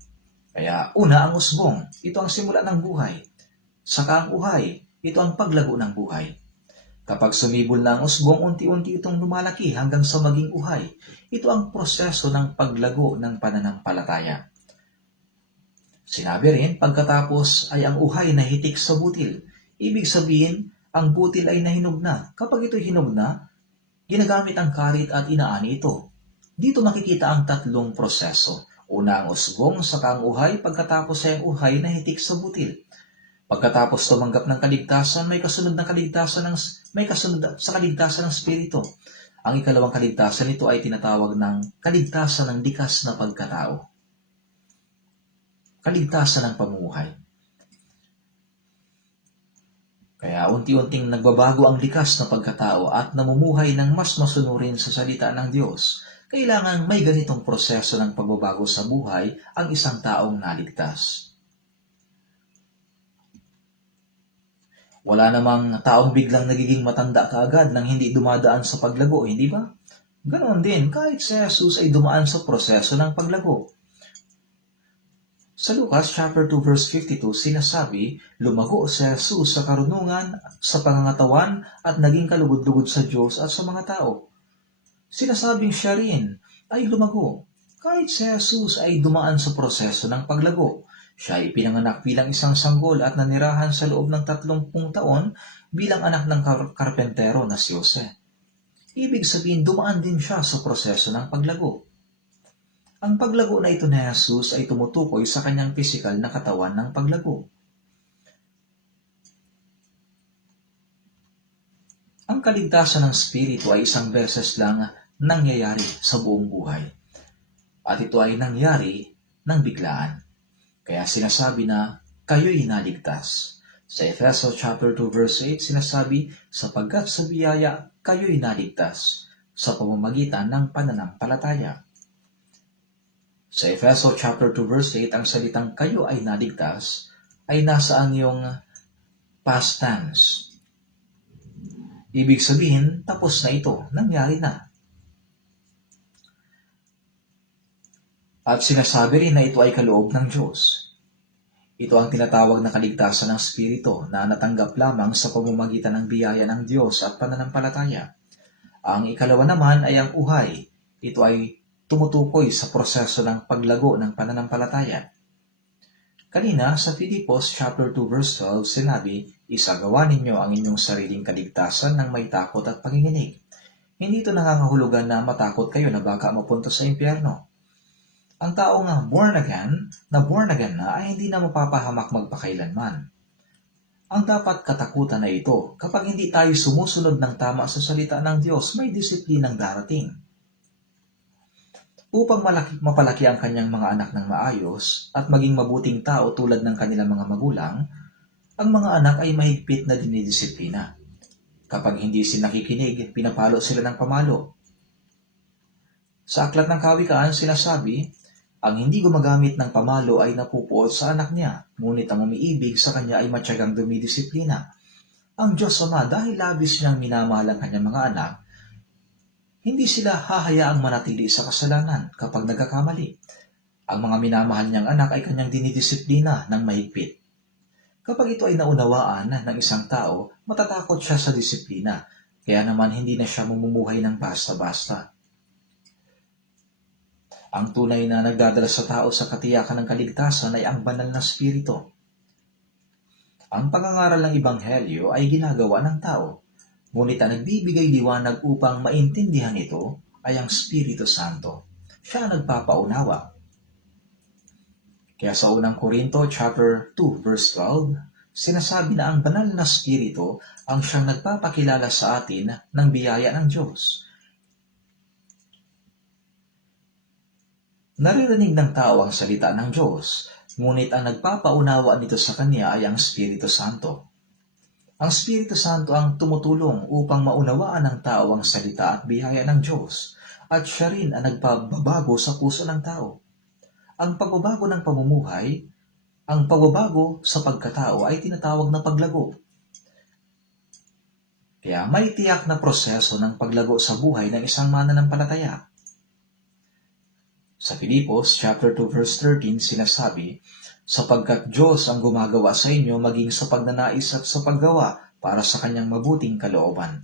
Kaya una ang usbong, ito ang simula ng buhay. Saka ang uhay, ito ang paglago ng buhay. Kapag sumibol na ang usbong, unti-unti itong lumalaki hanggang sa maging uhay. Ito ang proseso ng paglago ng pananampalataya. Sinabi rin, pagkatapos ay ang uhay na hitik sa butil. Ibig sabihin, ang butil ay nahinog na. Kapag ito'y hinog na, ginagamit ang karit at inaani ito. Dito makikita ang tatlong proseso. Una ang usbong, saka ang uhay, pagkatapos ay ang uhay na hitik sa butil. Pagkatapos tumanggap ng kaligtasan, may kasunod sa kaligtasan ng Espiritu. Ang ikalawang kaligtasan nito ay tinatawag ng kaligtasan ng likas na pagkatao. Kaligtasan ng pamumuhay. Kaya unti-unting nagbabago ang likas na pagkatao at namumuhay ng mas masunurin sa salita ng Diyos. Kailangan may ganitong proseso ng pagbabago sa buhay ang isang taong naligtas. Wala namang taong biglang nagiging matanda kaagad nang hindi dumadaan sa paglago, hindi ba? Ganoon din, kahit si Jesus ay dumaan sa proseso ng paglago. Sa Lucas chapter 2 verse 52, sinasabi, lumago si Jesus sa karunungan, sa pangangatawan at naging kalugod-lugod sa Diyos at sa mga tao. Sinasabing siya rin ay lumago. Kahit si Jesus ay dumaan sa proseso ng paglago. Siya ay pinanganak bilang isang sanggol at nanirahan sa loob ng 30 taon bilang anak ng karpentero na si Jose. Ibig sabihin, dumaan din siya sa proseso ng paglago. Ang paglago na ito ni Jesus ay tumutukoy sa kanyang pisikal na katawan ng paglago. Ang kaligtasan ng Espiritu ay isang beses lang nangyayari sa buong buhay. At ito ay nangyari ng biglaan. Kaya sinasabi na kayo'y naligtas. Sa Efeso chapter 2 verse 8 sinasabi, sapagkat sa biyaya kayo'y naligtas sa pamamagitan ng pananampalataya. Sa Efeso chapter 2 verse 8 ang salitang kayo ay naligtas ay nasaan yung past tense. Ibig sabihin, tapos na ito, nangyari na. At sinasabi rin na ito ay kaloob ng Diyos. Ito ang tinatawag na kaligtasan ng Espiritu na natanggap lamang sa pamamagitan ng biyaya ng Diyos at pananampalataya. Ang ikalawa naman ay ang uhay. Ito ay tumutukoy sa proseso ng paglago ng pananampalataya. Kanina sa Filipos chapter 2 verse 12 sinabi, isagawa ninyo ang inyong sariling kaligtasan ng may takot at panginginig. Hindi ito nangangahulugan na matakot kayo na baka mapunta sa impyerno. Ang taong born again na ay hindi na mapapahamak magpakailanman. Ang dapat katakutan na ito, kapag hindi tayo sumusunod ng tama sa salita ng Diyos, may disiplinang darating. Upang mapalaki ang kanyang mga anak ng maayos at maging mabuting tao tulad ng kanilang mga magulang, ang mga anak ay mahigpit na dinidisiplina. Kapag hindi sila nakikinig, pinapalo sila ng pamalo. Sa Aklat ng Kawikaan, sinasabi, ang hindi gumagamit ng pamalo ay napupuot sa anak niya, ngunit ang umiibig sa kanya ay matyagang dumidisiplina. Ang Diyos Ama, dahil labis niyang minamahal ang kanyang mga anak, hindi sila hahayaang manatili sa kasalanan kapag nagkakamali. Ang mga minamahal niyang anak ay kanyang dinidisiplina ng mahigpit. Kapag ito ay naunawaan ng isang tao, matatakot siya sa disiplina, kaya naman hindi na siya mamumuhay ng basta-basta. Ang tunay na nagdadala sa tao sa katiyakan ng kaligtasan ay ang banal na Espiritu. Ang pangangaral ng Ebanghelyo ay ginagawa ng tao, ngunit ang nagbibigay liwanag upang maintindihan ito ay ang Espiritu Santo. Siya ang nagpapaunawa. Kaya sa unang Korinto chapter 2 verse 12, sinasabi na ang banal na Espiritu ang siyang nagpapakilala sa atin ng biyaya ng Diyos. Naririnig ng tao ang salita ng Diyos, ngunit ang nagpapaunawa nito sa kanya ay ang Espiritu Santo. Ang Espiritu Santo ang tumutulong upang maunawaan ng tao ang salita at biyaya ng Diyos, at siya rin ang nagpababago sa puso ng tao. Ang pagbabago ng pamumuhay, ang pagbabago sa pagkatao ay tinatawag na paglago. Kaya may tiyak na proseso ng paglago sa buhay ng isang mananampalataya. Sa Filipos chapter 2 verse 13 sinasabi, sapagkat Diyos ang gumagawa sa inyo maging sa pagnanais at sa paggawa para sa kanyang mabuting kalooban.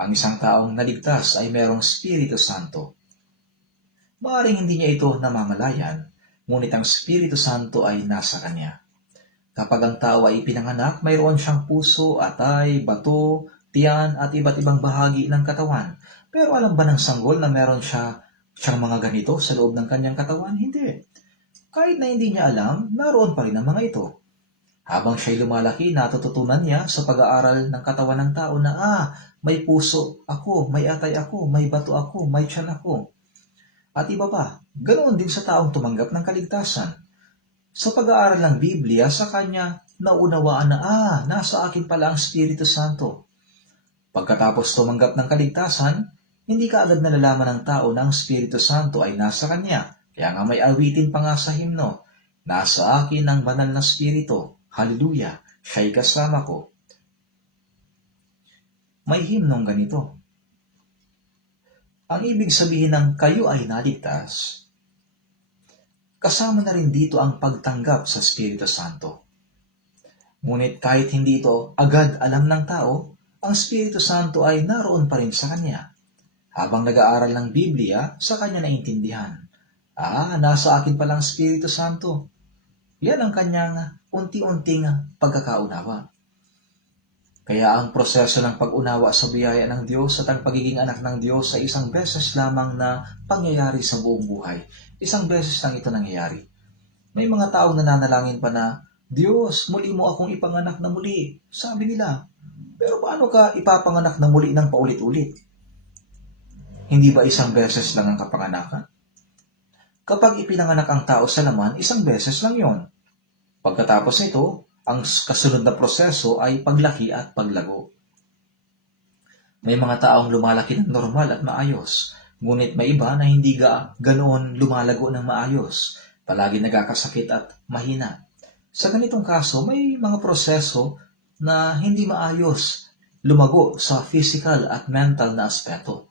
Ang isang taong naligtas ay merong Espiritu Santo. Maaaring hindi niya ito namamalayan, ngunit ang Espiritu Santo ay nasa kanya. Kapag ang tao ay ipinanganak, mayroon siyang puso, atay, bato, tiyan at iba't ibang bahagi ng katawan. Pero alam ba ng sanggol na meron siyang mga ganito sa loob ng kanyang katawan? Hindi. Kahit na hindi niya alam, naroon pa rin ang mga ito. Habang siya'y lumalaki, natututunan niya sa pag-aaral ng katawan ng tao na may puso ako, may atay ako, may bato ako, may tiyan ako. At iba pa, ganoon din sa taong tumanggap ng kaligtasan. Sa pag-aaral ng Biblia, sa kanya naunawaan na nasa akin pala ang Espiritu Santo. Pagkatapos tumanggap ng kaligtasan, hindi kaagad nalalaman ng tao na ang Espiritu Santo ay nasa kanya. Kaya nga may awitin pa nga sa himno, nasa akin ang banal na Espiritu. Hallelujah, siya'y kasama ko. May himnong ganito. Ang ibig sabihin ng kayo ay naligtas, kasama na rin dito ang pagtanggap sa Espiritu Santo. Ngunit kahit hindi ito agad alam ng tao, ang Espiritu Santo ay naroon pa rin sa kanya. Habang nag-aaral ng Biblia, sa kanya naintindihan. Nasa akin palang Espiritu Santo. Yan ang kanyang unti-unting pagkakaunawa. Kaya ang proseso ng pag-unawa sa biyaya ng Diyos at ang pagiging anak ng Diyos ay isang beses lamang na pangyayari sa buong buhay. Isang beses lang ito nangyayari. May mga taong nananalangin pa na, Diyos, muli mo akong ipanganak na muli. Sabi nila, pero paano ka ipapanganak na muli ng paulit-ulit? Hindi ba isang beses lang ang kapanganakan? Kapag ipinanganak ang tao sa laman, isang beses lang yon. Pagkatapos nito, ang kasunod na proseso ay paglaki at paglago. May mga taong lumalaki ng normal at maayos, ngunit may iba na hindi ganoon lumalago ng maayos, palagi nagkakasakit at mahina. Sa ganitong kaso, may mga proseso na hindi maayos lumago sa physical at mental na aspeto.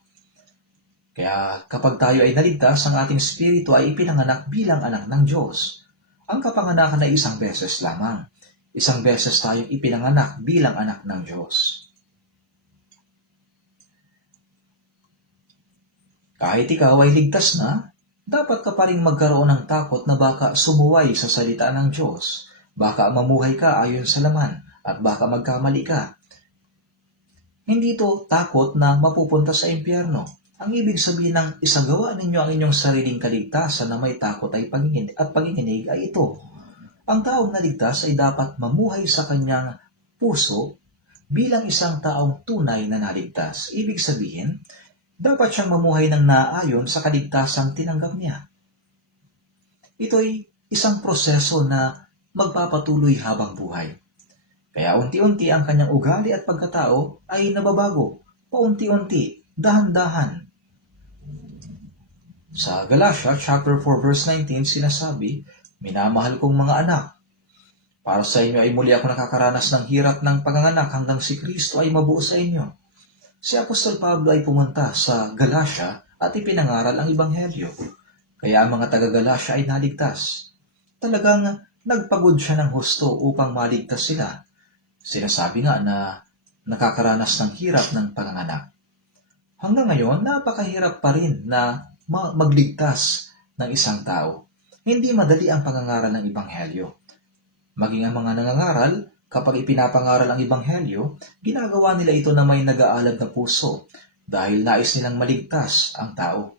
Kaya kapag tayo ay naligtas, ang ating spirito ay ipinanganak bilang anak ng Diyos. Ang kapanganakan ay isang beses lamang. Isang beses tayong ipinanganak bilang anak ng Diyos. Kahit ikaw ay ligtas na, dapat ka pa rin magkaroon ng takot na baka sumuway sa salita ng Diyos. Baka mamuhay ka ayon sa laman at baka magkamali ka. Hindi ito takot na mapupunta sa impyerno. Ang ibig sabihin ng isagawa ninyo ang inyong sariling kaligtasan na may takot ay panginginig ay ito. Ang taong naligtas ay dapat mamuhay sa kanyang puso bilang isang taong tunay na naligtas. Ibig sabihin, dapat siyang mamuhay ng naayon sa kaligtasang tinanggap niya. Ito'y isang proseso na magpapatuloy habang buhay. Kaya unti-unti ang kanyang ugali at pagkatao ay nababago. Paunti-unti, dahan-dahan. Sa Galatia chapter 4 verse 19 sinasabi, minamahal kong mga anak, para sa inyo ay muli ako nakakaranas ng hirap ng panganganak hanggang si Kristo ay mabuo sa inyo. Si Apostol Pablo ay pumunta sa Galatia at ipinangaral ang Ebanghelyo. Kaya ang mga taga-Galatia ay naligtas. Talagang nagpagod siya ng husto upang maligtas sila. Sinasabi nga na nakakaranas ng hirap ng panganganak. Hanggang ngayon, napakahirap pa rin na magligtas ng isang tao. Hindi madali ang pangangaral ng Ebanghelyo. Maging ang mga nangangaral, kapag ipinapangaral ang Ebanghelyo, ginagawa nila ito na may nag-aalab na puso dahil nais nilang maligtas ang tao.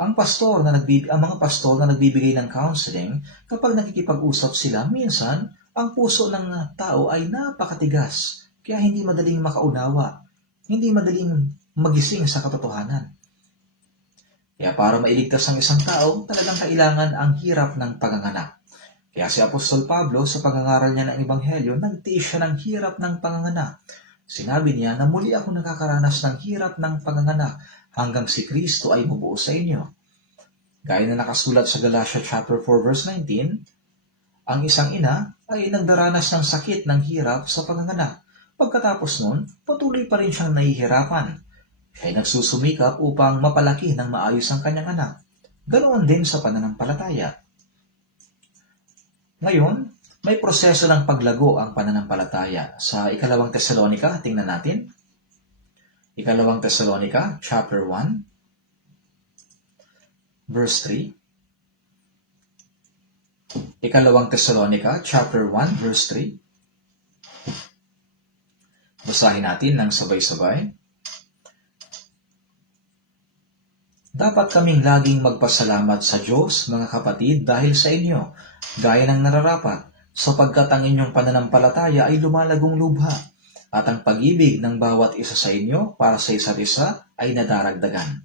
Ang mga pastor na nagbibigay ng counseling, kapag nakikipag-usap sila, minsan ang puso ng tao ay napakatigas, kaya hindi madaling makaunawa, hindi madaling magising sa katotohanan. Kaya para mailigtas ang isang tao, talagang kailangan ang hirap ng panganganak. Kaya si Apostol Pablo sa pangangaral niya ng Ebanghelyo, nagtiis siya ng hirap ng panganganak. Sinabi niya na muli ako nakakaranas ng hirap ng panganganak hanggang si Kristo ay mabuo sa inyo. Gaya na nakasulat sa Galatia chapter 4 verse 19, ang isang ina ay nagdaranas ng sakit ng hirap sa panganganak. Pagkatapos nun, patuloy pa rin siyang nahihirapan. Siya ay nagsusumikap upang mapalaki ng maayos ang kanyang anak. Ganoon din sa pananampalataya. Ngayon, May proseso ng paglago ang pananampalataya. Sa ikalawang Tesalonika, tingnan natin. Ikalawang Tesalonika, chapter 1, verse 3. Ikalawang Tesalonika, chapter 1, verse 3. Basahin natin ng sabay-sabay. Dapat kaming laging magpasalamat sa Diyos, mga kapatid, dahil sa inyo, gaya ng nararapat, sapagkat ang inyong pananampalataya ay lumalagong lubha, at ang pag-ibig ng bawat isa sa inyo para sa isa't isa ay nadaragdagan.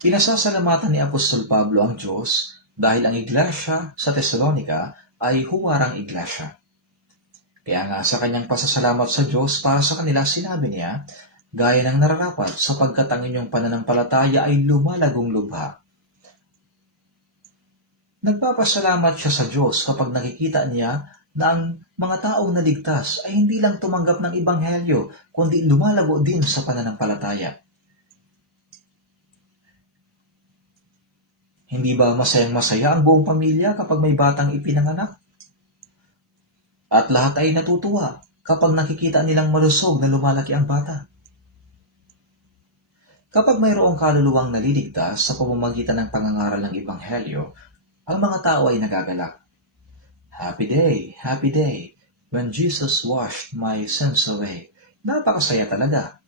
Pinasasalamatan ni Apostol Pablo ang Diyos dahil ang iglesia sa Tesalonika ay huwarang iglesia. Kaya nga sa kanyang pasasalamat sa Diyos para sa kanila, sinabi niya, gaya ng nararapat, sapagkat ang inyong pananampalataya ay lumalagong lubha. Nagpapasalamat siya sa Diyos kapag nakikita niya na ang mga taong naligtas ay hindi lang tumanggap ng Ebanghelyo, kundi lumalago din sa pananampalataya. Hindi ba masayang-masaya ang buong pamilya kapag may batang ipinanganak? At lahat ay natutuwa kapag nakikita nilang malusog na lumalaki ang bata. Kapag mayroong kaluluwang naliligtas sa pamamagitan ng pangangaral ng Ebanghelyo, ang mga tao ay nagagalak. Happy day, when Jesus washed my sins away. Napakasaya talaga.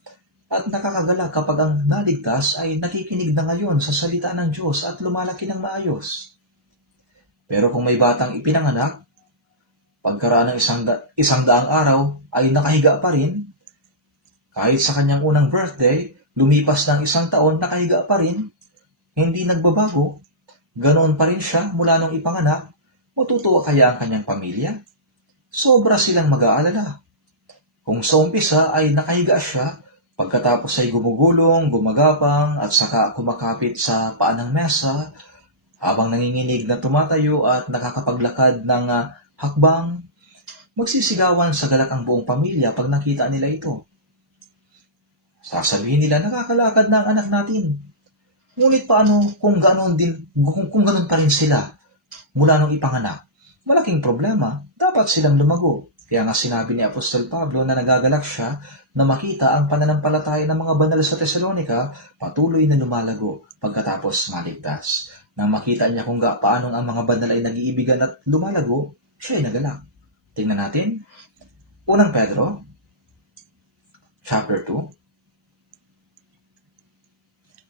At nakakagalak kapag ang naligtas ay nakikinig na ngayon sa salita ng Diyos at lumalaki ng maayos. Pero kung may batang ipinanganak, pagkaraan ng isang daang araw ay nakahiga pa rin. Kahit sa kanyang unang birthday, lumipas ng 1 taon, nakahiga pa rin. Hindi nagbabago. Ganoon pa rin siya mula nung ipanganak. Matutuwa kaya ang kanyang pamilya? Sobra silang mag-aalala. Kung sa umpisa ay nakahiga siya, pagkatapos ay gumugulong, gumagapang, at saka kumakapit sa paa ng mesa, habang nanginginig na tumatayo at nakakapaglakad ng hakbang, magsisigawan sa galak ang buong pamilya pag nakita nila ito. Sasabihin nila, nakakalakad na ang anak natin. Ngunit paano kung ganoon pa rin sila mula nung ipanganak? Malaking problema, dapat silang lumago. Kaya nga sinabi ni Apostol Pablo na nagagalak siya na makita ang pananampalataya ng mga banal sa Tesalonika patuloy na lumalago pagkatapos maligtas. Nang makita niya kung paano ang mga banal ay nag-iibigan at lumalago, siya ay nagalak. Tingnan natin. Unang Pedro, chapter 2.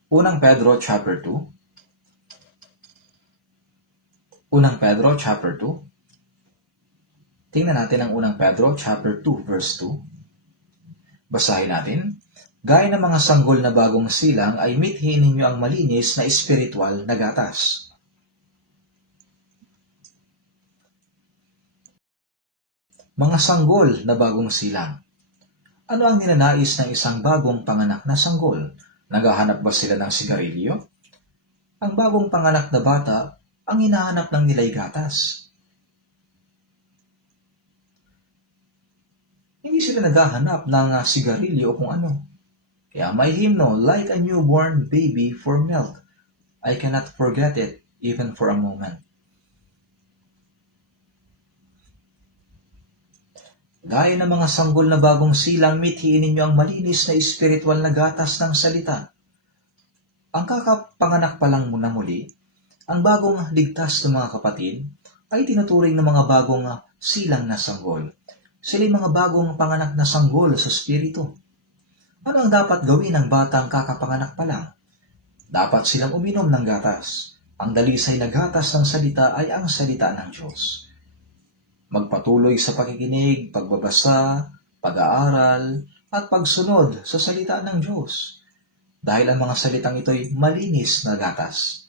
Unang Pedro, chapter 2. Unang Pedro, chapter 2. Tingnan natin ang Unang Pedro, chapter 2, verse 2. Basahin natin. Gaya ng mga sanggol na bagong silang ay mithin ninyo ang malinis na espiritual na gatas. Mga sanggol na bagong silang. Ano ang ninanais ng isang bagong panganak na sanggol? Naghahanap ba sila ng sigarilyo? Ang bagong panganak na bata, ang hinahanap ng nila'y gatas. Hindi sila naghahanap ng sigarilyo o kung ano. Kaya may hymno, like a newborn baby for milk. I cannot forget it even for a moment. Gaya ng mga sanggol na bagong silang, mithiin ninyo ang malinis na espiritual na gatas ng salita. Ang kakapanganak pa lang muna muli, ang bagong ligtas ng mga kapatid ay tinuturing ng mga bagong silang na sanggol. Sila'y mga bagong panganak na sanggol sa spirito. Ano ang dapat gawin ng batang kakapanganak pa lang? Dapat silang uminom ng gatas. Ang dalisay na gatas ng salita ay ang salita ng Diyos. Magpatuloy sa pakikinig, pagbabasa, pag-aaral, at pagsunod sa salita ng Diyos. Dahil ang mga salitang ito'y malinis na gatas.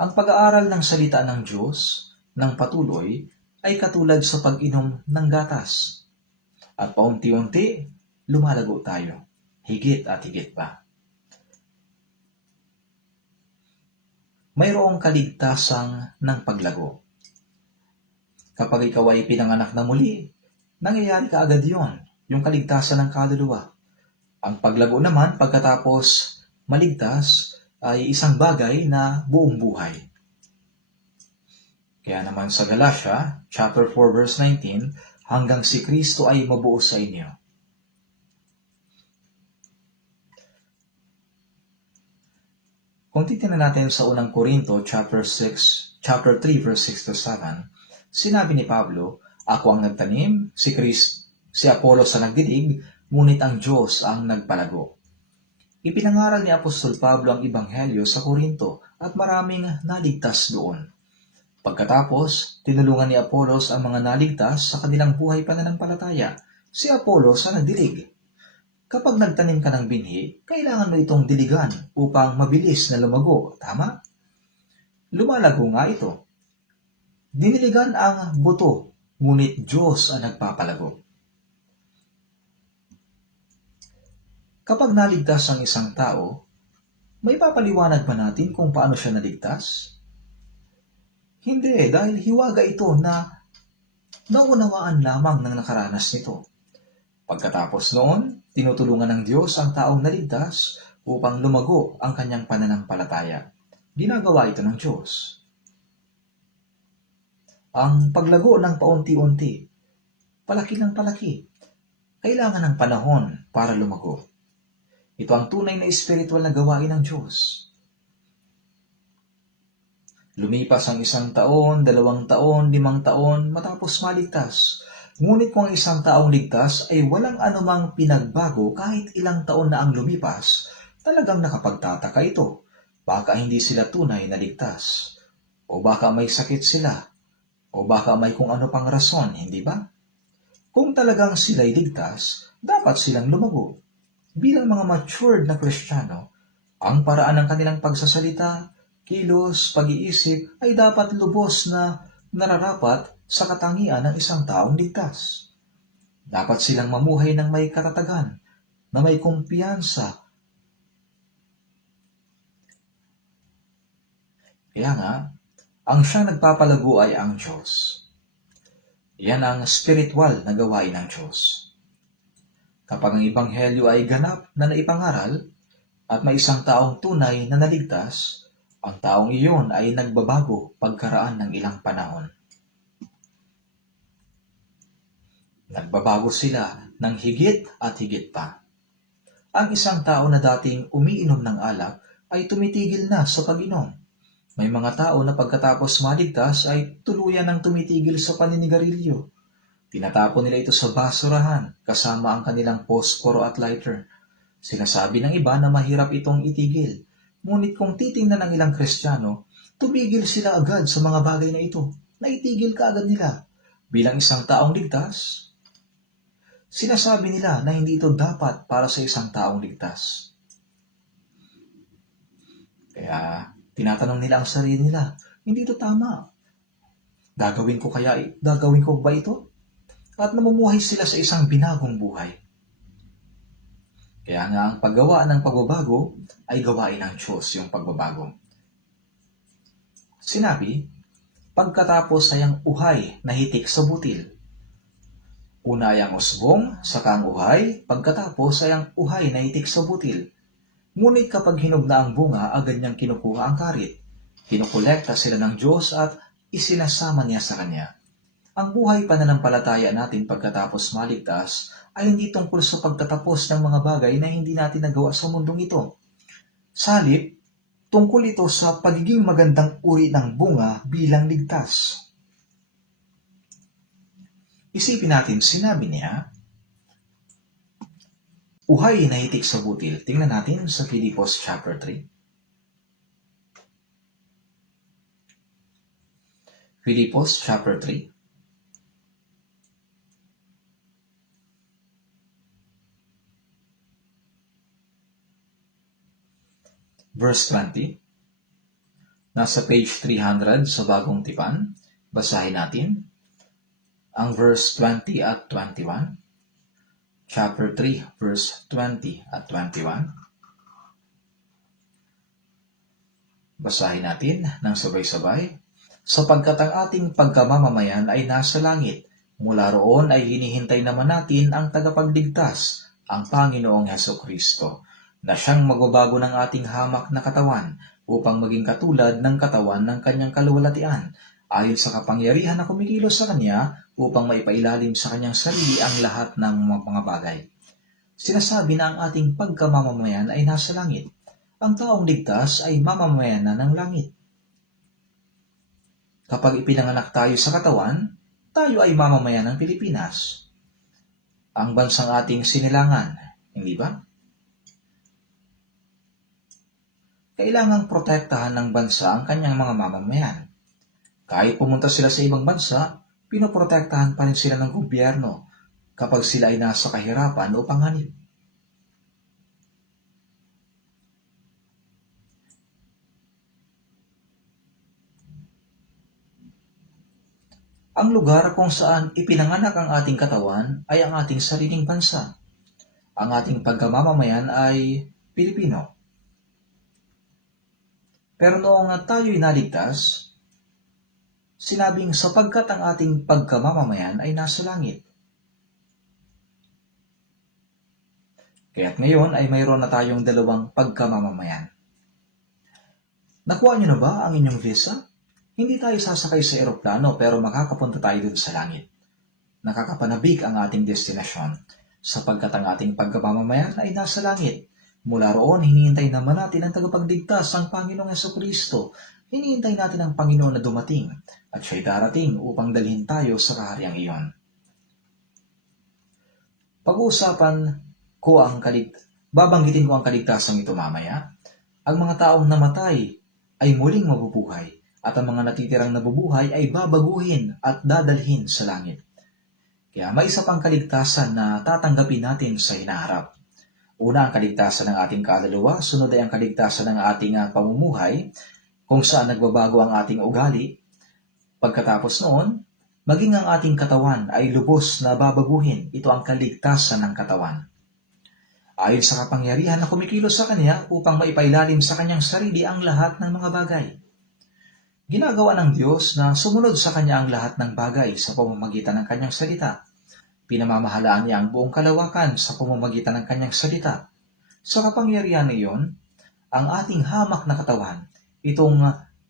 Ang pag-aaral ng salita ng Diyos ng patuloy ay katulad sa pag-inom ng gatas. At paunti-unti, lumalago tayo, higit at higit pa. Mayroong kaligtasang ng paglago. Kapag ikaw ay pinanganak na muli, nangyayari kaagad yon, yung kaligtasan ng kaluluwa. Ang paglago naman, pagkatapos maligtas, ay isang bagay na buong buhay. Kaya naman sa Galatia, chapter 4, verse 19, hanggang si Kristo ay mabuo sa inyo. Kung titingnan natin sa unang Korinto, chapter 3, verse 6 to 7, sinabi ni Pablo, ako ang nagtanim, si Apollos ang nagdilig, ngunit ang Diyos ang nagpalago. Ipinangaral ni Apostol Pablo ang Ebanghelyo sa Korinto at maraming naligtas doon. Pagkatapos, tinulungan ni Apollos ang mga naligtas sa kanilang buhay pananampalataya. Si Apollos ang nagdilig. Kapag nagtanim ka ng binhi, kailangan mo itong diligan upang mabilis na lumago, tama? Lumalago nga ito. Diniligan ang buto, ngunit Diyos ang nagpapalago. Kapag naligtas ang isang tao, may papaliwanag ba natin kung paano siya naligtas? Hindi, dahil hiwaga ito na naunawaan lamang ng nakaranas nito. Pagkatapos noon, tinutulungan ng Diyos ang taong naligtas upang lumago ang kanyang pananampalataya. Ginagawa ito ng Diyos. Ang paglago ng paunti-unti, palaki ng palaki, kailangan ng panahon para lumago. Ito ang tunay na espiritual na gawain ng Diyos. Lumipas ang 1 taon, 2 taon, 5 taon, matapos maligtas. Ngunit kung ang isang taong ligtas ay walang anumang pinagbago kahit ilang taon na ang lumipas, talagang nakapagtataka ito. Baka hindi sila tunay na ligtas. O baka may sakit sila. O baka may kung ano pang rason, hindi ba? Kung talagang sila'y ligtas, dapat silang lumago. Bilang mga matured na Kristiyano, ang paraan ng kanilang pagsasalita, kilos, pag-iisip ay dapat lubos na nararapat sa katangian ng isang taong ligtas. Dapat silang mamuhay ng may katatagan, na may kumpiyansa. Kaya nga, ang siyang nagpapalago ay ang Diyos. Yan ang spiritual na gawain ng Diyos. Kapag ang Ebanghelyo ay ganap na naipangaral at may isang taong tunay na naligtas, ang taong iyon ay nagbabago pagkaraan ng ilang panahon. Nagbabago sila ng higit at higit pa. Ang isang tao na dating umiinom ng alak ay tumitigil na sa pag-inom. May mga tao na pagkatapos maligtas ay tuluyan ng tumitigil sa paninigarilyo. Tinatapon nila ito sa basurahan kasama ang kanilang posporo at lighter. Sinasabi ng iba na mahirap itong itigil. Ngunit kung titingnan ng ilang Kristiyano, tumigil sila agad sa mga bagay na ito. Naitigil ka agad nila. Bilang isang taong ligtas, sinasabi nila na hindi ito dapat para sa isang taong ligtas. Kaya tinatanong nila ang sarili nila, hindi ito tama. Gagawin ko ba ito? At namumuhay sila sa isang binagong buhay. Kaya nga ang paggawa ng pagbabago ay gawain ng Diyos yung pagbabago. Sinabi, pagkatapos ay ang uhay na hitik sa butil. Una ay ang usbong, saka ang uhay, pagkatapos ay ang uhay na hitik sa butil. Ngunit kapag hinog na ang bunga, agad niyang kinukuha ang karit. Kinukolekta sila ng Diyos at isinasama niya sa Kanya. Ang buhay pananampalataya natin pagkatapos maligtas ay hindi tungkol sa pagtatapos ng mga bagay na hindi natin nagawa sa mundong ito. Salip, tungkol ito sa pagiging magandang uri ng bunga bilang ligtas. Isipin natin, sinabi niya, uhay na hitik sa butil. Tingnan natin sa Filipos chapter 3. Filipos chapter 3. Verse 20. Nasa page 300 sa Bagong Tipan. Basahin natin ang verse 20 at 21. Chapter 3, verse 20 at 21. Basahin natin ng sabay-sabay. Sapagkat ang ating pagkamamamayan ay nasa langit, mula roon ay hinihintay naman natin ang tagapagligtas, ang Panginoong Hesukristo, na siyang magbabago ng ating hamak na katawan upang maging katulad ng katawan ng kanyang kaluwalhatian, ayon sa kapangyarihan na kumikilos sa kanya upang maipailalim sa kanyang sarili ang lahat ng mga bagay. Sinasabi na ang ating pagkamamamayan ay nasa langit. Ang taong ligtas ay mamamayan na ng langit. Kapag ipinanganak tayo sa katawan, tayo ay mamamayan ng Pilipinas, ang bansang ating sinilangan, hindi ba? Kailangang protektahan ng bansa ang kanyang mga mamamayan. Kahit pumunta sila sa ibang bansa, pinoprotektahan pa rin sila ng gobyerno kapag sila ay nasa kahirapan o panganib. Ang lugar kung saan ipinanganak ang ating katawan ay ang ating sariling bansa. Ang ating pagkamamamayan ay Pilipino. Pero noong tayo'y naligtas, sinabing sapagkat ang ating pagkamamamayan ay nasa langit. Kaya't ngayon ay mayroon na tayong dalawang pagkamamamayan. Nakuha niyo na ba ang inyong visa? Hindi tayo sasakay sa eroplano pero makakapunta tayo dun sa langit. Nakakapanabik ang ating destinasyon sapagkat ang ating pagkamamamayan ay nasa langit. Mula roon, hinihintay naman natin ang tagapagligtas, ang Panginoong Jesucristo. Hinihintay natin ang Panginoon na dumating at siya'y darating upang dalhin tayo sa kahariang iyon. Babanggitin ko ang kaligtasang ito mamaya. Ang mga taong namatay ay muling mabubuhay at ang mga natitirang nabubuhay ay babaguhin at dadalhin sa langit. Kaya may isa pang kaligtasan na tatanggapin natin sa hinaharap. Una, ang kaligtasan ng ating kaluluwa, sunod ay ang kaligtasan ng ating pamumuhay, kung saan nagbabago ang ating ugali. Pagkatapos noon, maging ang ating katawan ay lubos na babaguhin. Ito ang kaligtasan ng katawan. Ayon sa kapangyarihan na kumikilos sa kanya upang maipailalim sa kanyang sarili ang lahat ng mga bagay. Ginagawa ng Diyos na sumunod sa kanya ang lahat ng bagay sa pamamagitan ng kanyang salita. Pinamamahalaan niya ang buong kalawakan sa pamamagitan ng kanyang salita. Sa kapangyarihan na iyon, ang ating hamak na katawan, itong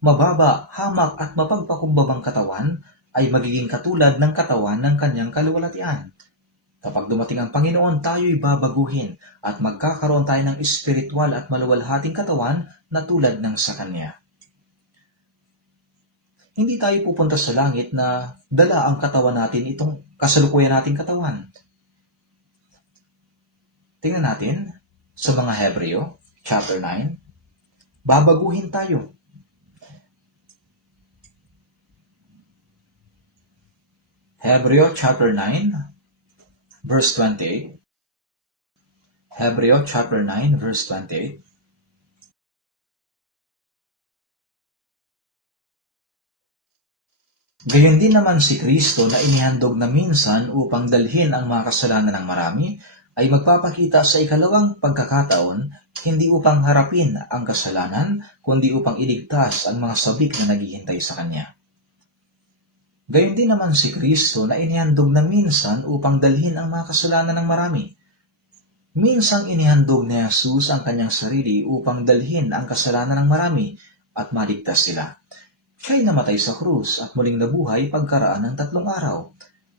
mababa, hamak at mapagpakumbabang katawan, ay magiging katulad ng katawan ng kanyang kaluwalhatian. Kapag dumating ang Panginoon, tayo'y babaguhin at magkakaroon tayo ng espiritual at maluwalhating katawan na tulad ng sa Kanya. Hindi tayo pupunta sa langit na dala ang katawan natin, itong kasalukuyan nating katawan. Tingnan natin sa mga Hebreo, chapter 9. Babaguhin tayo. Hebreo chapter 9, verse 28. Hebreo chapter 9, verse 28. Gayon din naman si Kristo na inihandog na minsan upang dalhin ang mga kasalanan ng marami, ay magpapakita sa ikalawang pagkakataon, hindi upang harapin ang kasalanan, kundi upang iligtas ang mga sabik na naghihintay sa Kanya. Gayon din naman si Kristo na inihandog na minsan upang dalhin ang mga kasalanan ng marami. Minsang inihandog ni Jesus ang kanyang sarili upang dalhin ang kasalanan ng marami at maligtas sila. Siya'y namatay sa krus at muling nabuhay pagkaraan ng 3 araw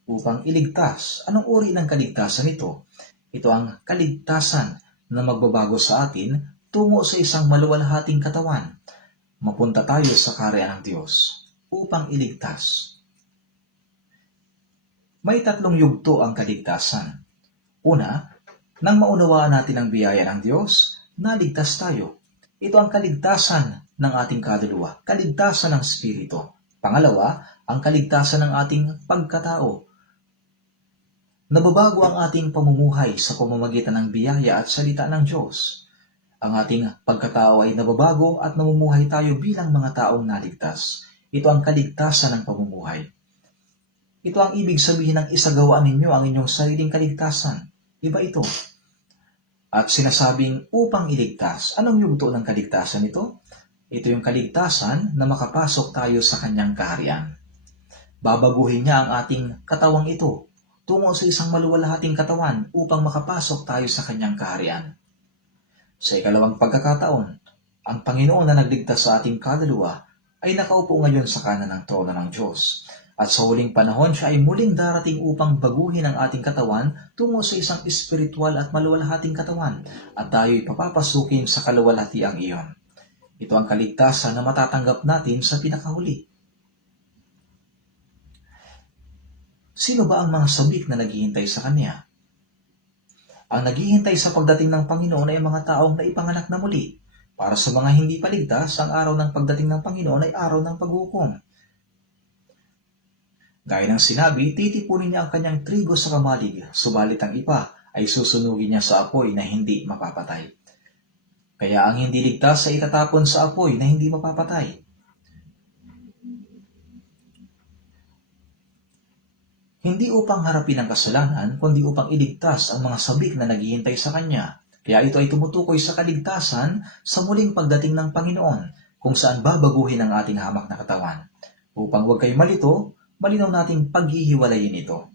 upang iligtas. Anong uri ng kaligtasan ito? Ito ang kaligtasan na magbabago sa atin tungo sa isang maluwalhating katawan. Mapunta tayo sa kaharian ng Diyos upang iligtas. May 3 yugto ang kaligtasan. Una, nang maunawaan natin ang biyaya ng Diyos, naligtas tayo. Ito ang kaligtasan ng ating kaluluwa, kaligtasan ng spirito. Pangalawa, ang kaligtasan ng ating pagkatao. Nababago ang ating pamumuhay sa pamamagitan ng biyaya at salita ng Diyos. Ang ating pagkatao ay nababago at namumuhay tayo bilang mga taong naligtas. Ito ang kaligtasan ng pamumuhay. Ito ang ibig sabihin ng isagawa ninyo ang inyong sariling kaligtasan. Iba ito. At sinasabing upang iligtas. Anong yugto ng kaligtasan ito? Ito yung kaligtasan na makapasok tayo sa kanyang kaharian. Babaguhin niya ang ating katawang ito tungo sa isang maluwalhating katawan upang makapasok tayo sa kanyang kaharian. Sa ikalawang pagkakataon, ang Panginoon na nagligtas sa ating kaluluwa ay nakaupo ngayon sa kanan ng trono ng Diyos. At sa huling panahon, siya ay muling darating upang baguhin ang ating katawan tungo sa isang espiritual at maluwalhating katawan, at tayo'y papapasukin sa kaluwalhatiang iyon. Ito ang kaligtasan na matatanggap natin sa pinakahuli. Sino ba ang mga sabik na naghihintay sa Kanya? Ang naghihintay sa pagdating ng Panginoon ay mga taong naipanganak na muli. Para sa mga hindi paligtas, ang araw ng pagdating ng Panginoon ay araw ng paghukom. Gaya ng sinabi, titipunin niya ang kanyang trigo sa kamalig, subalit ang iba ay susunugin niya sa apoy na hindi mapapatay. Kaya ang hindi ligtas ay itatapon sa apoy na hindi mapapatay. Hindi upang harapin ang kasalanan, kundi upang iligtas ang mga sabik na naghihintay sa Kanya. Kaya ito ay tumutukoy sa kaligtasan sa muling pagdating ng Panginoon, kung saan babaguhin ang ating hamak na katawan. Upang huwag kayo malito, malinaw nating paghihiwalayin ito.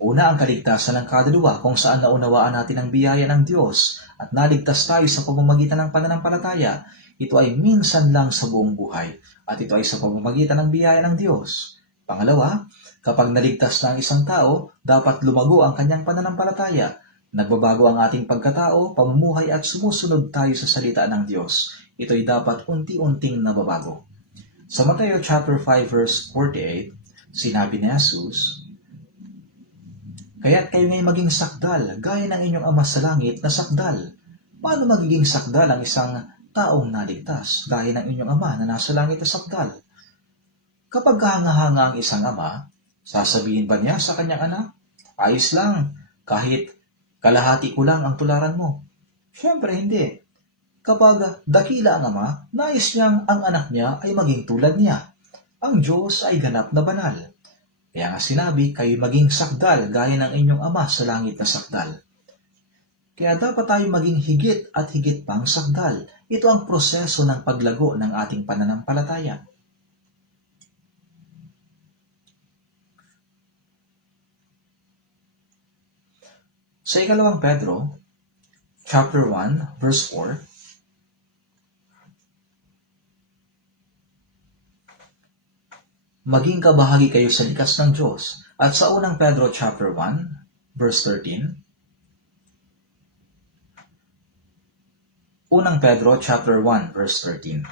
Una, ang kaligtasan ng kaluluwa, kung saan naunawaan natin ang biyaya ng Diyos at naligtas tayo sa pamamagitan ng pananampalataya. Ito ay minsan lang sa buong buhay at ito ay sa pamamagitan ng biyaya ng Diyos. Pangalawa, kapag naligtas na ang isang tao, dapat lumago ang kanyang pananampalataya. Nagbabago ang ating pagkatao, pamumuhay at sumusunod tayo sa salita ng Diyos. Ito ay dapat unti-unting nababago. Sa Mateo chapter 5 verse 48, sinabi ni Jesus, "Kaya't kayo ngay maging sakdal, gaya ng inyong Ama sa langit na sakdal." Paano magiging sakdal ang isang taong naligtas, gaya ng inyong Ama na nasa langit na sakdal? Kapag hanga-hanga ang isang ama, sasabihin ba niya sa kanyang anak, "Ayos lang, kahit kalahati ko lang ang tularan mo"? Siyempre hindi. Kapag dakila ang ama, nais niyang ang anak niya ay maging tulad niya. Ang Diyos ay ganap na banal. Kaya nga sinabi, kayo maging sakdal gaya ng inyong Ama sa langit na sakdal. Kaya dapat tayo maging higit at higit pang sakdal. Ito ang proseso ng paglago ng ating pananampalataya. Sa ikalawang Pedro, chapter 1, verse 4, maging kabahagi kayo sa likas ng Diyos. At sa unang Pedro chapter 1, verse 13, unang Pedro chapter 1, verse 13,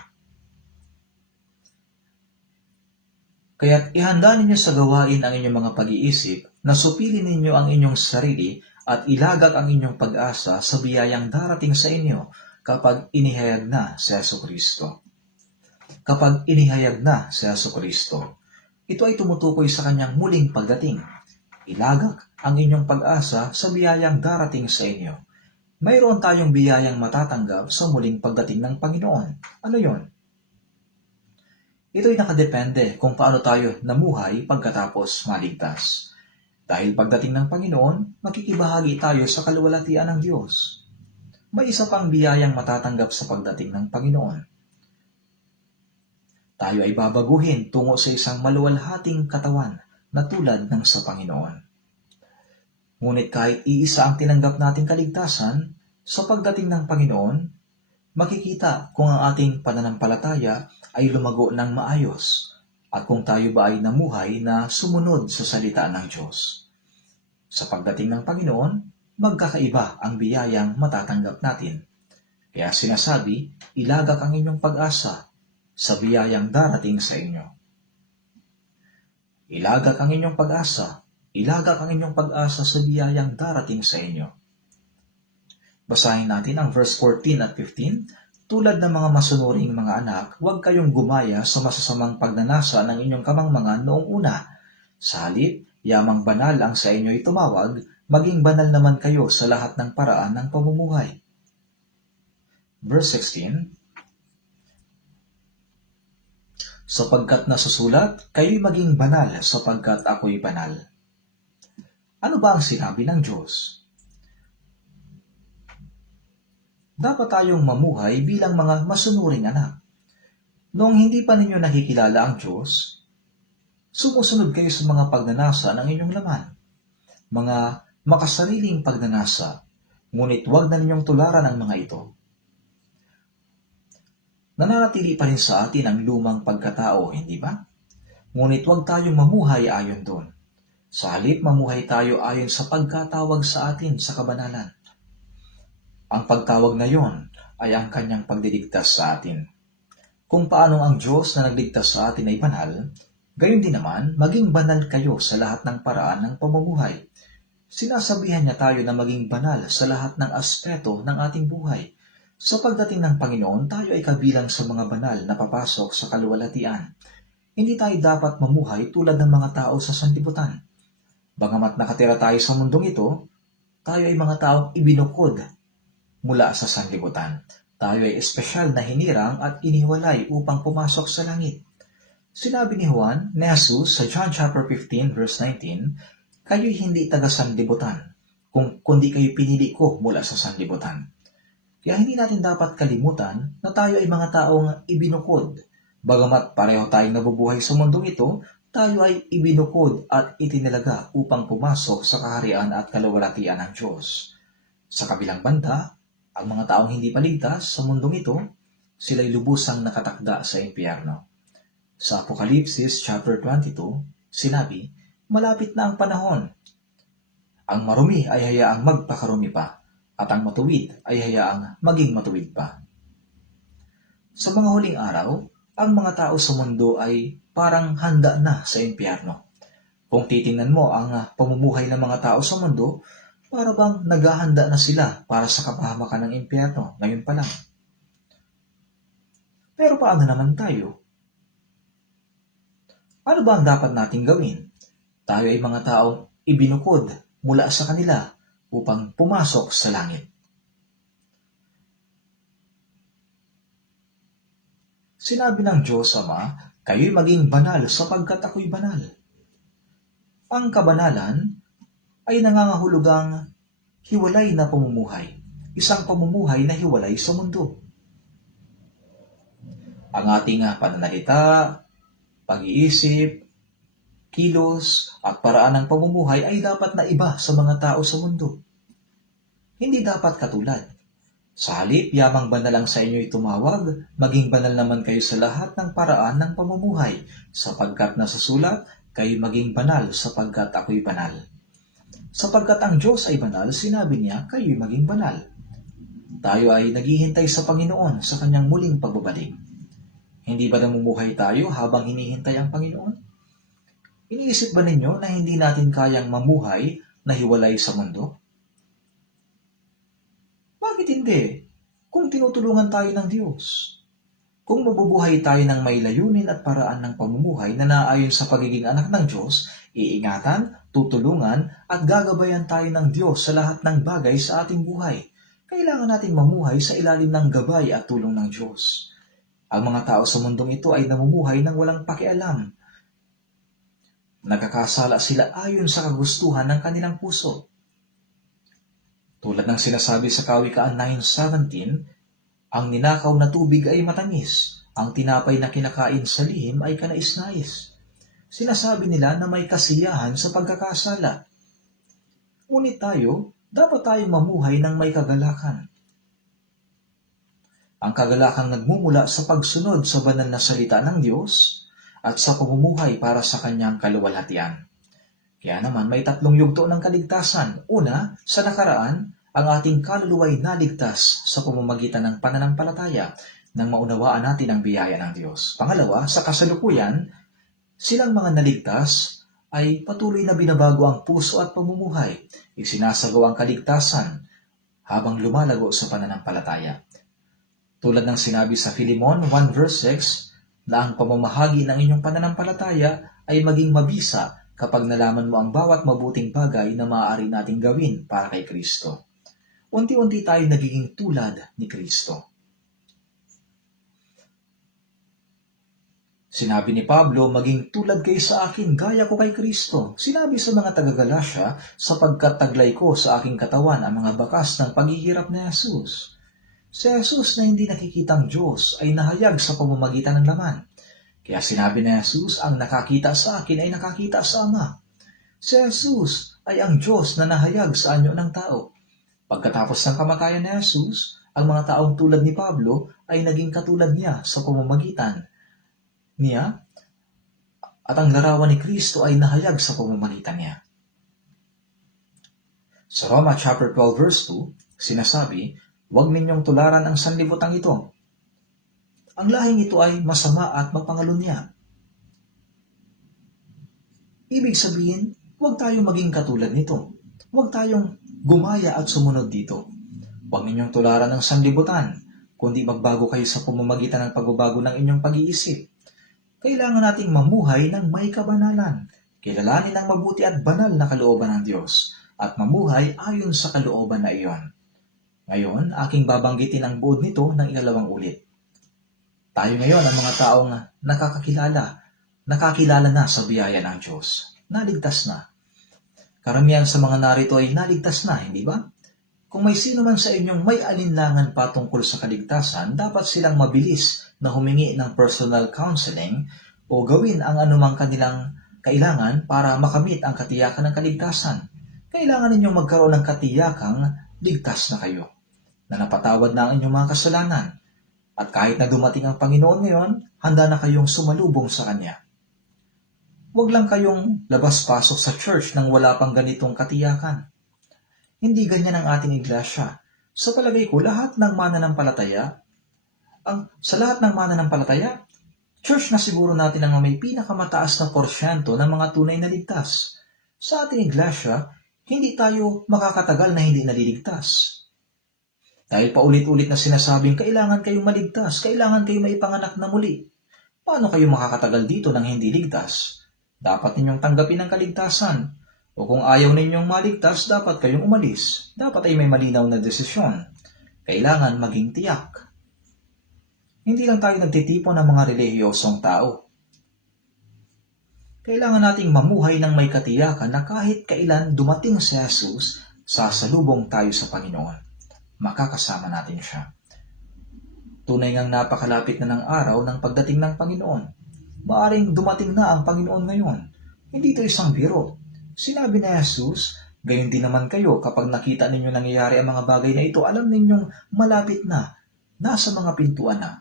kaya't ihanda ninyo sa gawain ang inyong mga pag-iisip, na supilin ninyo ang inyong sarili at ilagak ang inyong pag-asa sa biyayang darating sa inyo kapag inihayag na si Jesucristo. Kapag inihayag na si Jesucristo, ito ay tumutukoy sa kanyang muling pagdating. Ilagak ang inyong pag-asa sa biyayang darating sa inyo. Mayroon tayong biyayang matatanggap sa muling pagdating ng Panginoon. Ano yon? Ito'y nakadepende kung paano tayo namuhay pagkatapos maligtas. Dahil pagdating ng Panginoon, makikibahagi tayo sa kaluwalhatian ng Diyos. May isa pang biyayang matatanggap sa pagdating ng Panginoon. Tayo ay babaguhin tungo sa isang maluwalhating katawan na tulad ng sa Panginoon. Ngunit kahit iisa ang tinanggap nating kaligtasan, sa pagdating ng Panginoon, makikita kung ang ating pananampalataya ay lumago ng maayos at kung tayo ba ay namuhay na sumunod sa salita ng Diyos. Sa pagdating ng Panginoon, magkakaiba ang biyayang matatanggap natin. Kaya sinasabi, ilagak ang inyong pag-asa sa biyayang darating sa inyo. Ilagak ang inyong pag-asa. Ilagak ang inyong pag-asa sa biyayang darating sa inyo. Basahin natin ang verse 14 at 15. Tulad ng mga masunuring mga anak, huwag kayong gumaya sa masasamang pagnanasa ng inyong kamangmangan noong una. Sa halip, yamang banal ang sa inyo'y tumawag, maging banal naman kayo sa lahat ng paraan ng pamumuhay. Verse 16, sapagkat nasusulat, kayo'y maging banal sapagkat ako'y banal. Ano ba ang sinabi ng Diyos? Dapat tayong mamuhay bilang mga masunuring anak. Noong hindi pa ninyo nakikilala ang Diyos, sumusunod kayo sa mga pagnanasa ng inyong laman. Mga makasariling pagnanasa, ngunit huwag na ninyong tularan ang mga ito. Nananatili pa rin sa atin ang lumang pagkatao, hindi ba? Ngunit huwag tayong mamuhay ayon doon. Sa halip, mamuhay tayo ayon sa pagkatawag sa atin sa kabanalan. Ang pagtawag na yon ay ang kanyang pagdiligtas sa atin. Kung paano ang Diyos na nagligtas sa atin ay banal, gayon din naman, maging banal kayo sa lahat ng paraan ng pamumuhay. Sinasabihan niya tayo na maging banal sa lahat ng aspeto ng ating buhay. Sa pagdating ng Panginoon, tayo ay kabilang sa mga banal na papasok sa kaluwalhatian. Hindi tayo dapat mamuhay tulad ng mga tao sa sanlibutan. Bagamat nakatira tayo sa mundong ito, tayo ay mga taong ibinukod mula sa sanlibutan. Tayo ay espesyal na hinirang at iniwalay upang pumasok sa langit. Sinabi ni Juan, ni Jesus sa John chapter 15 verse 19, kayo'y hindi taga-sanlibutan, kundi kayo pinili ko mula sa sanlibutan. Kaya hindi natin dapat kalimutan na tayo ay mga taong ibinukod. Bagamat pareho tayong nabubuhay sa mundong ito, tayo ay ibinukod at itinilaga upang pumasok sa kaharian at kaluwalhatian ng Diyos. Sa kabilang banda, ang mga taong hindi paligtas sa mundong ito, sila'y lubusang nakatakda sa impyerno. Sa Apokalipsis chapter 22, sinabi, malapit na ang panahon. Ang marumi ay hayaang magpakarumi pa, at ang matuwid ay hayaang maging matuwid pa. Sa mga huling araw, ang mga tao sa mundo ay parang handa na sa impyerno. Kung titingnan mo ang pamumuhay ng mga tao sa mundo, para bang naghahanda na sila para sa kapahamakan ng impyerno ngayon pa lang. Pero paano naman tayo? Ano ba ang dapat nating gawin? Tayo ay mga taong ibinukod mula sa kanila upang pumasok sa langit. Sinabi ng Diyos Ama, kayo'y maging banal sapagkat ako'y banal. Ang kabanalan ay nangangahulugang hiwalay na pamumuhay, isang pamumuhay na hiwalay sa mundo. Ang ating pananalita, pag-iisip, kilos at paraan ng pamumuhay ay dapat na iba sa mga tao sa mundo. Hindi dapat katulad. Sa halip, yamang banal lang sa inyo'y tumawag, maging banal naman kayo sa lahat ng paraan ng pamumuhay, sapagkat nasasulat, kayo maging banal sapagkat ako'y banal. Sapagkat ang Diyos ay banal, sinabi niya, kayo'y maging banal. Tayo ay naghihintay sa Panginoon sa kanyang muling pagbabalik. Hindi ba namumuhay tayo habang hinihintay ang Panginoon? Iniisip ba ninyo na hindi natin kayang mamuhay na hiwalay sa mundo? Bakit hindi? Kung tinutulungan tayo ng Diyos. Kung mabubuhay tayo ng may layunin at paraan ng pamumuhay na naayon sa pagiging anak ng Diyos, iingatan, tutulungan at gagabayan tayo ng Diyos sa lahat ng bagay sa ating buhay. Kailangan natin mamuhay sa ilalim ng gabay at tulong ng Diyos. Ang mga tao sa mundong ito ay namumuhay ng walang pakialam. Nagkakasala sila ayon sa kagustuhan ng kanilang puso. Tulad ng sinasabi sa Kawikaan 9:17, ang ninakaw na tubig ay matamis, ang tinapay na kinakain sa lihim ay kanais-nais. Sinasabi nila na may kasiyahan sa pagkakasala. Ngunit tayo, dapat tayong mamuhay ng may kagalakan. Ang kagalakang nagmumula sa pagsunod sa banal na salita ng Diyos at sa pamumuhay para sa kanyang kaluwalhatian. Kaya naman may tatlong yugto ng kaligtasan. Una, sa nakaraan, ang ating kaluluwa'y naligtas sa pamamagitan ng pananampalataya nang maunawaan natin ang biyaya ng Diyos. Pangalawa, sa kasalukuyan, silang mga naligtas ay patuloy na binabago ang puso at pamumuhay. Isinasagawa ang kaligtasan habang lumalago sa pananampalataya. Tulad ng sinabi sa Philemon 1 verse 6, na ang pamamahagi ng inyong pananampalataya ay maging mabisa kapag nalaman mo ang bawat mabuting bagay na maaari nating gawin para kay Kristo. Unti-unti tayo nagiging tulad ni Kristo. Sinabi ni Pablo, maging tulad kayo sa akin, gaya ko kay Kristo. Sinabi sa mga taga-Galasya, sapagkat taglay ko sa aking katawan ang mga bakas ng paghihirap ni Jesus. Si Jesus na hindi nakikitang Diyos ay nahayag sa pamamagitan ng laman. Kaya sinabi ni Jesus, ang nakakita sa akin ay nakakita sa Ama. Si Jesus ay ang Diyos na nahayag sa anyo ng tao. Pagkatapos ng kamatayan ni Jesus, Ang mga taong tulad ni Pablo ay naging katulad niya sa pamamagitan niya at ang larawan ni Kristo ay nahayag sa pamamagitan niya. Sa Roma chapter 12 verse 2, sinasabi, "Huwag ninyong tularan ang sanlibutan ito. Ang lahing ito ay masama at mapangalunya." Ibig sabihin, huwag tayong maging katulad nito. Huwag tayong gumaya at sumunod dito. Huwag ninyong tularan ng sanlibutan, kundi magbago kayo sa pamamagitan ng pagbabago ng inyong pag-iisip. Kailangan nating mamuhay ng may kabanalan, kilalanin ang mabuti at banal na kalooban ng Diyos, at mamuhay ayon sa kalooban na iyon. Ngayon, aking babanggitin ang buod nito ng ikalawang ulit. Tayo ngayon ang mga taong nakakilala na sa biyaya ng Diyos. Naligtas na. Karamihan sa mga narito ay naligtas na, hindi ba? Kung may sino man sa inyong may alinlangan patungkol sa kaligtasan, dapat silang mabilis na humingi ng personal counseling o gawin ang anumang kanilang kailangan para makamit ang katiyakan ng kaligtasan. Kailangan ninyong magkaroon ng katiyakang ligtas na kayo, na napatawad na ang inyong mga kasalanan. At kahit na dumating ang Panginoon ngayon, handa na kayong sumalubong sa Kanya. Huwag lang kayong labas-pasok sa church nang wala pang ganitong katiyakan. Hindi ganyan ang ating iglesia. Sa palagay ko, sa lahat ng mananampalataya, church na siguro natin ang may pinakamataas na porsyento ng mga tunay na ligtas. Sa ating iglesia, hindi tayo makakatagal na hindi naliligtas. Dahil paulit-ulit na sinasabing kailangan kayong maligtas, kailangan kayong maipanganak na muli. Paano kayo makakatagal dito nang hindi ligtas? Dapat ninyong tanggapin ang kaligtasan. O kung ayaw ninyong maligtas, dapat kayong umalis. Dapat ay may malinaw na desisyon. Kailangan maging tiyak. Hindi lang tayo nagtitipon ng mga relihiyosong tao. Kailangan nating mamuhay ng may katiyakan na kahit kailan dumating si Jesus, sasalubong tayo sa Panginoon. Makakasama natin siya. Tunay ngang napakalapit na ng araw ng pagdating ng Panginoon. Maaring dumating na ang Panginoon ngayon. Hindi ito isang biro. Sinabi ni Jesus, gayon din naman kayo kapag nakita ninyo nangyayari ang mga bagay na ito, alam ninyong malapit na, nasa mga pintuan na.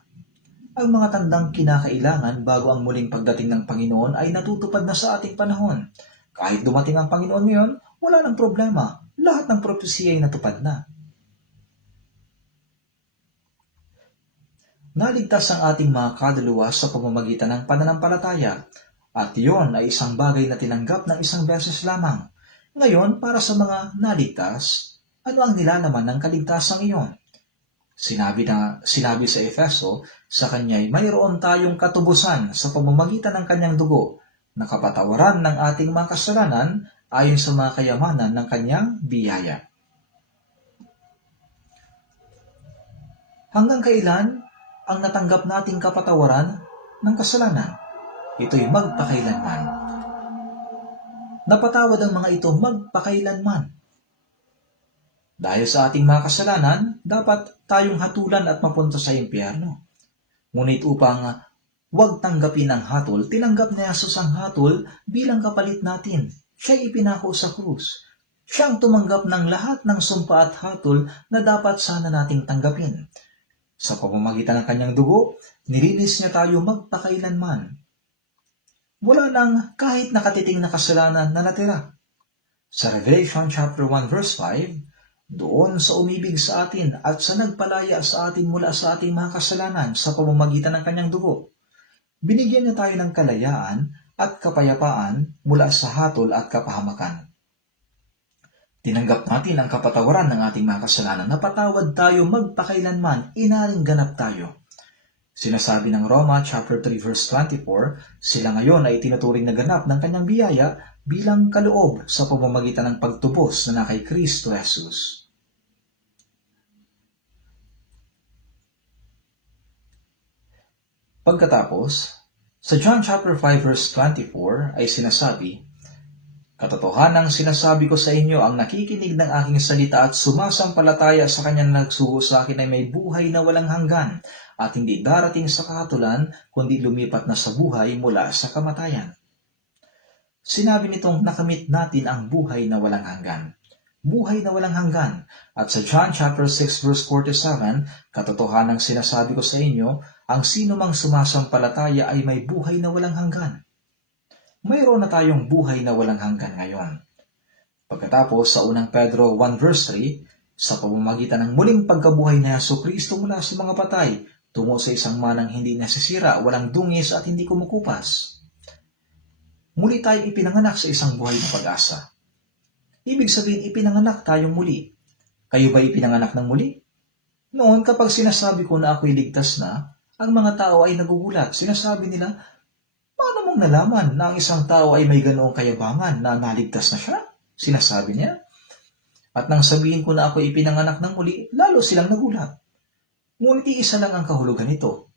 Ang mga tandang kinakailangan bago ang muling pagdating ng Panginoon ay natutupad na sa ating panahon. Kahit dumating ang Panginoon ngayon, wala nang problema. Lahat ng propesya ay natupad na. Naligtas ang ating mga kaluluwa sa pamamagitan ng pananampalataya, at iyon ay isang bagay na tinanggap ng isang beses lamang. Ngayon, para sa mga naligtas, ano ang nilalaman ng kaligtasang iyon? Sinabi sa Efeso, sa kanya'y mayroon tayong katubusan sa pamamagitan ng kanyang dugo, na kapatawaran ng ating mga kasalanan ayon sa mga kayamanan ng kanyang biyaya. Hanggang kailan ang natanggap nating kapatawaran ng kasalanan? Ito'y magpakailanman. Napatawad ang mga ito magpakailanman. Dahil sa ating mga kasalanan, dapat tayong hatulan at mapunta sa impyerno. Ngunit upang huwag tanggapin ang hatol, tinanggap ni Jesus ang hatol bilang kapalit natin. Siya'y ipinako sa krus. Siyang tumanggap ng lahat ng sumpa at hatol na dapat sana nating tanggapin. Sa pamamagitan ng kanyang dugo, nilinis niya tayo magpakailanman. Wala nang kahit nakatiting na kasalanan na natira. Sa Revelation chapter 1 verse 5, doon sa umibig sa atin at sa nagpalaya sa atin mula sa ating mga kasalanan sa pamamagitan ng kanyang dugo, binigyan niya tayo ng kalayaan at kapayapaan mula sa hatol at kapahamakan. Tinanggap natin ang kapatawaran ng ating mga kasalanan, napatawad tayo magpakailanman, inaring ganap tayo. Sinasabi ng Roma chapter 3 verse 24, sila ngayon ay tinuturing na ganap ng kanyang biyaya bilang kaloob sa pamamagitan ng pagtubos na kay Kristo Jesus. Pagkatapos, sa John chapter 5 verse 24 ay sinasabi, katotohanang sinasabi ko sa inyo, ang nakikinig ng aking salita at sumasampalataya sa kanyang nagsugo sa akin ay may buhay na walang hanggan at hindi darating sa kahatulan, kundi lumipat na sa buhay mula sa kamatayan. Sinabi nitong nakamit natin ang buhay na walang hanggan. buhay na walang hanggan. At sa John chapter 6 verse 47, katotohanang sinasabi ko sa inyo, ang sino mang sumasampalataya ay may buhay na walang hanggan. Mayroon na tayong buhay na walang hanggan ngayon. Pagkatapos sa unang Pedro 1 verse 3, sa pamamagitan ng muling pagkabuhay ni Jesucristo mula sa mga patay, tungo sa isang manang hindi nasisira, walang dungis at hindi kumukupas. Muli tayong ipinanganak sa isang buhay na pag-asa. Ibig sabihin, ipinanganak tayong muli. Kayo ba ipinanganak ng muli? Noon, kapag sinasabi ko na ako'y ligtas na, ang mga tao ay nagugulat. Sinasabi nila, paano mong nalaman na ang isang tao ay may ganoong kayabangan na naligtas na siya? Sinasabi niya. At nang sabihin ko na ako'y ipinanganak ng muli, lalo silang nagulat. Ngunit iisa lang ang kahulugan nito.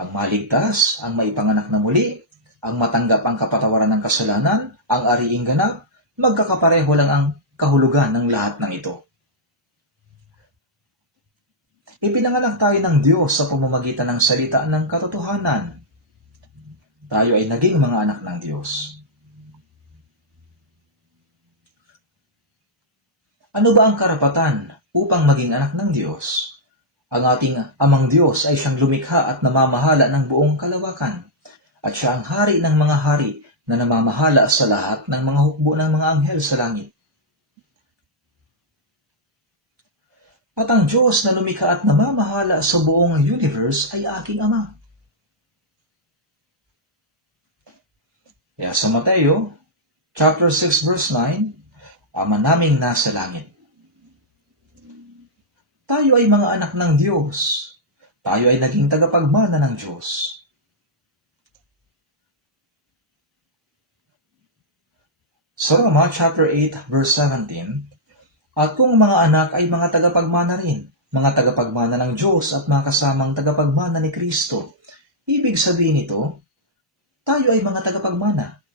Ang maligtas, ang maipanganak na muli, ang matanggap ang kapatawaran ng kasalanan, ang ariing ganap, magkakapareho lang ang kahulugan ng lahat ng ito. Ipinanganak tayo ng Diyos sa pamamagitan ng salita ng katotohanan. Tayo ay naging mga anak ng Diyos. Ano ba ang karapatan upang maging anak ng Diyos? Ang ating amang Diyos ay siyang lumikha at namamahala ng buong kalawakan. At siya ang hari ng mga hari na namamahala sa lahat ng mga hukbo ng mga anghel sa langit. At ang Diyos na lumikha at namamahala sa buong universe ay aking Ama. Kaya sa Mateo, chapter 6 verse 9, Ama naming nasa langit. Tayo ay mga anak ng Diyos. Tayo ay naging tagapagmana ng Diyos. Sa Roma chapter 8 verse 17, at kung mga anak ay mga tagapagmana rin, mga tagapagmana ng Diyos at mga kasamang tagapagmana ni Kristo, ibig sabihin nito, tayo ay mga tagapagmana.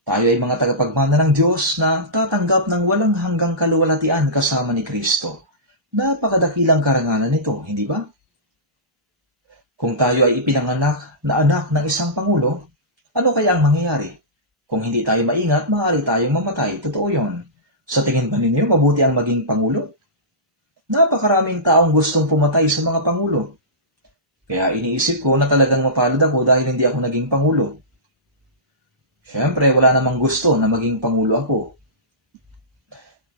Tayo ay mga tagapagmana ng Diyos na tatanggap ng walang hanggang kaluwalhatian kasama ni Kristo. Napakadakilang karangalan nito, hindi ba? Kung tayo ay ipinanganak na anak ng isang pangulo, ano kaya ang mangyayari? Kung hindi tayo maingat, maaari tayong mamatay. Totoo yun. Sa tingin ba ninyo, mabuti ang maging pangulo? Napakaraming taong gustong pumatay sa mga pangulo. Kaya iniisip ko na talagang mapalad ako dahil hindi ako naging pangulo. Siyempre, wala namang gusto na maging pangulo ako.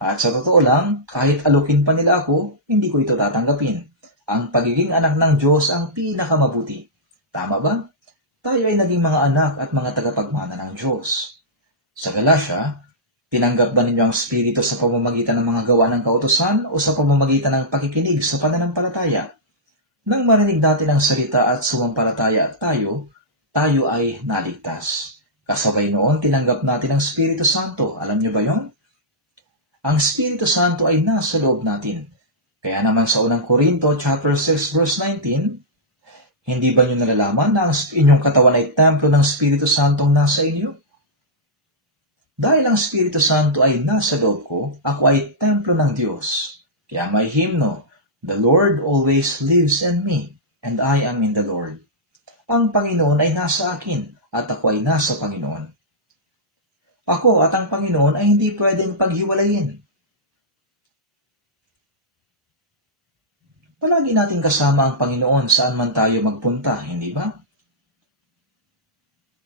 At sa totoo lang, kahit alukin pa nila ako, hindi ko ito tatanggapin. Ang pagiging anak ng Diyos ang pinakamabuti. Tama ba? Tayo ay naging mga anak at mga tagapagmana ng Diyos. Sa Galatia, tinanggap ba ninyo ang Espiritu sa pamamagitan ng mga gawa ng kautusan o sa pamamagitan ng pakikinig sa pananampalataya? Nang marinig natin ang salita at sumampalataya tayo ay naligtas. Kasabay noon, tinanggap natin ang Espiritu Santo. Alam niyo ba yon? Ang Espiritu Santo ay nasa loob natin. Kaya naman sa unang Korinto, chapter 6, verse 19, hindi ba niyo nalalaman na ang inyong katawan ay templo ng Espiritu Santong nasa inyo? Dahil ang Espiritu Santo ay nasa loob ko, ako ay templo ng Diyos. Kaya may hymno, The Lord always lives in me, and I am in the Lord. Ang Panginoon ay nasa akin, at ako ay nasa Panginoon. Ako at ang Panginoon ay hindi pwedeng paghiwalayin. Palagi natin kasama ang Panginoon saan man tayo magpunta, hindi ba?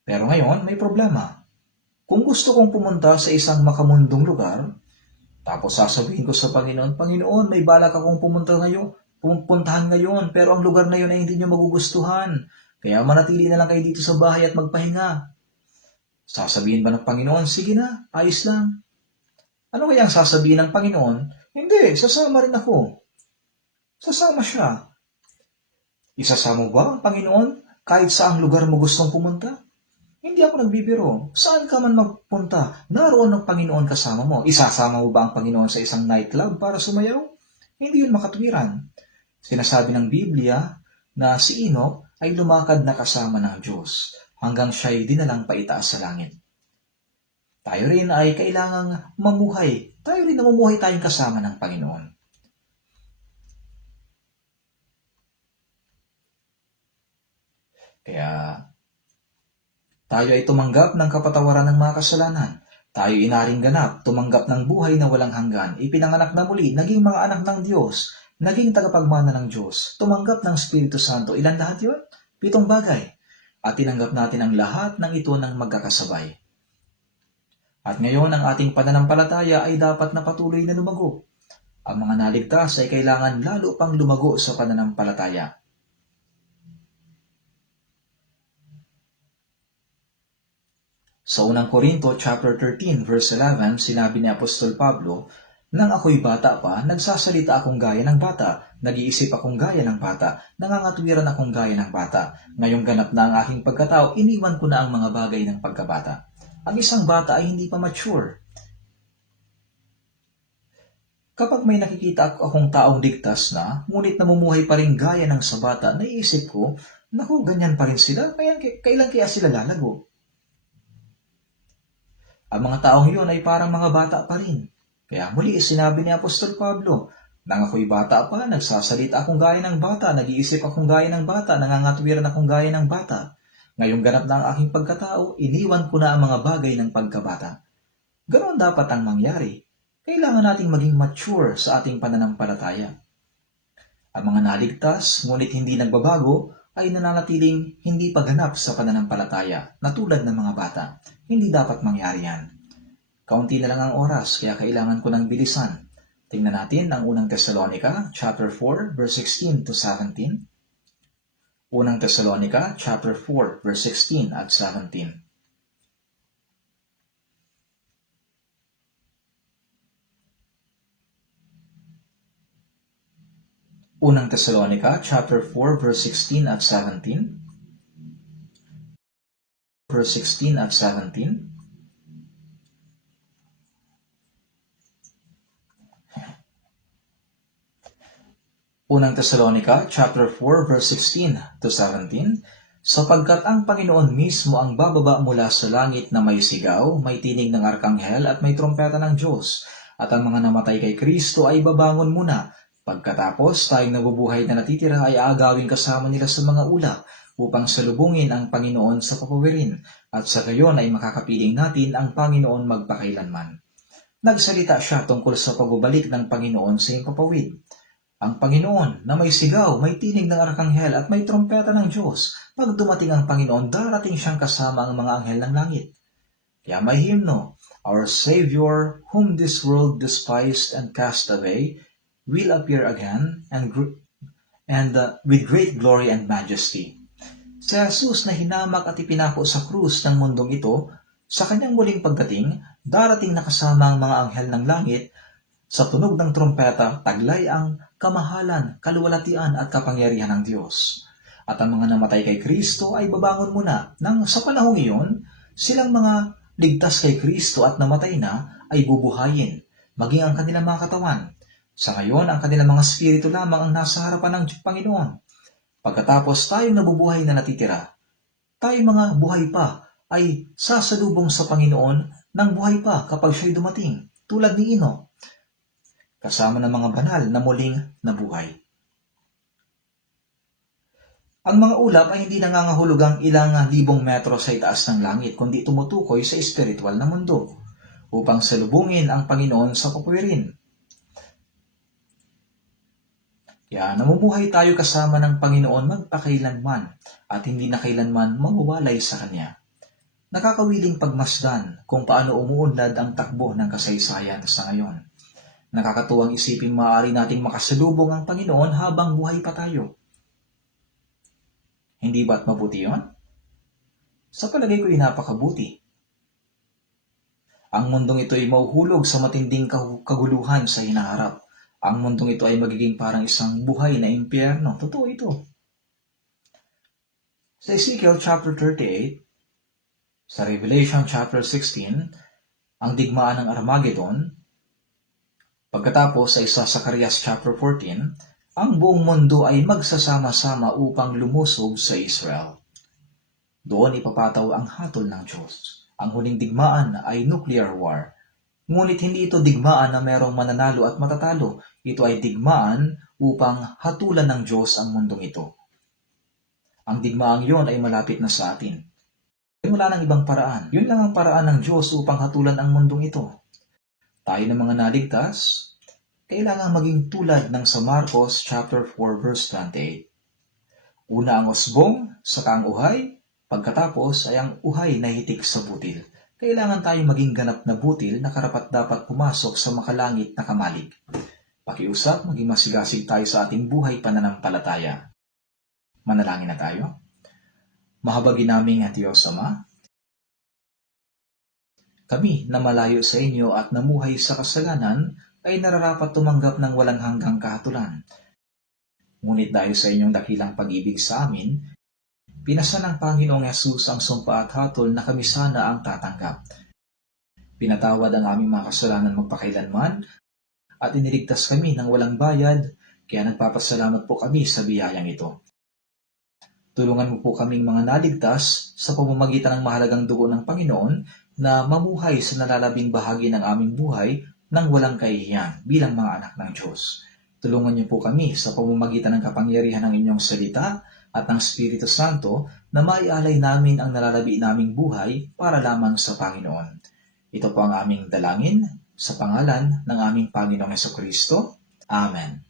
Pero ngayon, may problema. Kung gusto kong pumunta sa isang makamundong lugar, tapos sasabihin ko sa Panginoon, Panginoon, may balak akong pumuntahan ngayon, pero ang lugar na yun ay hindi niyo magugustuhan. Kaya manatili na lang kayo dito sa bahay at magpahinga. Sasabihin ba ng Panginoon, sige na, ayos lang. Ano kaya ang sasabihin ng Panginoon? Hindi, sasama rin ako. Sasama siya. Isasama ba ang Panginoon kahit saang lugar mo gustong pumunta? Hindi ako nagbibiro. Saan ka man magpunta, naroon ang Panginoon kasama mo. Isasama mo ba ang Panginoon sa isang nightclub para sumayaw? Hindi yun makatwiran. Sinasabi ng Biblia na si Enoch ay lumakad na kasama ng Diyos hanggang siya'y dinalang paitaas sa langit. Tayo rin ay kailangang mamuhay. Tayo rin namumuhay tayong kasama ng Panginoon. Kaya tayo ay tumanggap ng kapatawaran ng mga kasalanan. Tayo inaring ganap, tumanggap ng buhay na walang hanggan, ipinanganak na muli, naging mga anak ng Diyos, naging tagapagmana ng Diyos, tumanggap ng Espiritu Santo. Ilan lahat yun? 7 bagay. At tinanggap natin ang lahat ng ito ng magkakasabay. At ngayon, ang ating pananampalataya ay dapat na patuloy na lumago. Ang mga naligtas ay kailangan lalo pang lumago sa pananampalataya. Sa unang Korinto chapter 13 verse 11, sinabi ni Apostol Pablo, "Nang ako'y bata pa, nagsasalita akong gaya ng bata, nag-iisip akong gaya ng bata, nangangatwiran akong gaya ng bata. Ngayong ganap na ang aking pagkatao, iniwan ko na ang mga bagay ng pagkabata." Ang isang bata ay hindi pa mature. Kapag may nakikita akong taong ligtas na, ngunit namumuhay pa rin gaya ng sa bata, naiisip ko, naku, ganyan pa rin sila, kailan kaya sila lalago? Ang mga taong yun ay parang mga bata pa rin. Kaya muli sinabi ni Apostol Pablo, "Nang ako'y bata pa, nagsasalita akong gaya ng bata, nag-iisip akong gaya ng bata, nangangatwiran akong gaya ng bata. Ngayong ganap na ang aking pagkatao, iniwan ko na ang mga bagay ng pagkabata." Ganoon dapat ang mangyari. Kailangan nating maging mature sa ating pananampalataya. Ang mga naligtas, ngunit hindi nagbabago, ay nananatiling hindi paganap sa pananampalataya, na tulad ng mga bata. Hindi dapat mangyari yan. Kaunti na lang ang oras, kaya kailangan ko ng bilisan. Tingnan natin ang unang Tesalonica, chapter 4, verse 16 to 17. Unang Tesalonica, chapter 4, verse 16 at 17. Unang Tesalonica, chapter 4, verse 16 at 17. Verse 16 at 17. Unang Tesalonica, chapter 4, verse 16 to 17. "Sapagkat ang Panginoon mismo ang bababa mula sa langit na may sigaw, may tinig ng arkanghel at may trompeta ng Diyos. At ang mga namatay kay Kristo ay babangon muna. Pagkatapos, tayong nabubuhay na natitira ay aagawin kasama nila sa mga ulap upang salubungin ang Panginoon sa papawirin. At sa gayon ay makakapiling natin ang Panginoon magpakailanman." Nagsalita siya tungkol sa pagbabalik ng Panginoon sa impapawid. Ang Panginoon na may sigaw, may tinig ng arkanghel at may trompeta ng Diyos. Pag dumating ang Panginoon, darating siyang kasama ang mga anghel ng langit. Kaya may hymno, "Our Savior, whom this world despised and cast away, will appear again and with great glory and majesty." Si Jesus na hinamak at ipinako sa krus ng mundong ito, sa kanyang muling pagdating, darating na kasama ang mga anghel ng langit. Sa tunog ng trompeta, taglay ang kamahalan, kaluwalhatian at kapangyarihan ng Diyos. At ang mga namatay kay Kristo ay babangon muna nang sa panahong iyon, silang mga ligtas kay Kristo at namatay na ay bubuhayin, maging ang kanilang mga katawan. Sa ngayon, ang kanilang mga spirito lamang ang nasa harapan ng Panginoon. Pagkatapos tayong nabubuhay na natitira, tayo mga buhay pa ay sasalubong sa Panginoon ng buhay pa kapag siya'y dumating, tulad ni Enoch, kasama ng mga banal na muling nabuhay. Ang mga ulap ay hindi nangangahulugang ilang libong metro sa itaas ng langit, kundi tumutukoy sa espiritual na mundo upang salubungin ang Panginoon sa papawirin. Kaya namumuhay tayo kasama ng Panginoon magpakailanman at hindi na kailanman mawawalay sa Kanya. Nakakawiling pagmasdan kung paano umuunlad ang takbo ng kasaysayan sa ngayon. Nakakatuwang isipin maaari nating makasalubong ang Panginoon habang buhay pa tayo. Hindi ba't mabuti yun? Sa palagay ko'y napakabuti. Ang mundong ito ay mauhulog sa matinding kaguluhan sa hinaharap. Ang mundong ito ay magiging parang isang buhay na impyerno. Totoo ito. Sa Ezekiel chapter 38, sa Revelation chapter 16, ang digmaan ng Armageddon. Pagkatapos sa Zacarias chapter 14, ang buong mundo ay magsasama-sama upang lumusog sa Israel. Doon ipapataw ang hatol ng Diyos. Ang huling digmaan ay nuclear war. Ngunit hindi ito digmaan na merong mananalo at matatalo. Ito ay digmaan upang hatulan ng Diyos ang mundong ito. Ang digmaang yon ay malapit na sa atin. Wala nang ibang paraan. Yun lang ang paraan ng Diyos upang hatulan ang mundong ito. Tayo ng mga naligtas, kailangan maging tulad ng sa Marcos chapter 4 verse 28. Una ang usbong, saka ang uhay, pagkatapos ay ang uhay na hitik sa butil. Kailangan tayo maging ganap na butil na karapat-dapat pumasok sa makalangit na kamalig. Pakiusap, maging masigasig tayo sa ating buhay pananampalataya. Manalangin na tayo. Mahabagin naming at Diyos Ama, kami na malayo sa inyo at namuhay sa kasalanan ay nararapat tumanggap ng walang hanggang kahatulan. Ngunit dahil sa inyong dakilang pag-ibig sa amin, pinasa ng Panginoong Hesus ang sumpa at hatol na kami sana ang tatanggap. Pinatawad ang aming mga kasalanan magpakailanman at iniligtas kami ng walang bayad, kaya nagpapasalamat po kami sa biyayang ito. Tulungan mo po kaming mga naligtas sa pamamagitan ng mahalagang dugo ng Panginoon na mamuhay sa nalalabing bahagi ng aming buhay nang walang kahihiyan bilang mga anak ng Diyos. Tulungan niyo po kami sa pamamagitan ng kapangyarihan ng inyong salita at ng Espiritu Santo na maialay namin ang nalalabi naming buhay para lamang sa Panginoon. Ito po ang aming dalangin sa pangalan ng aming Panginoong Hesukristo. Amen.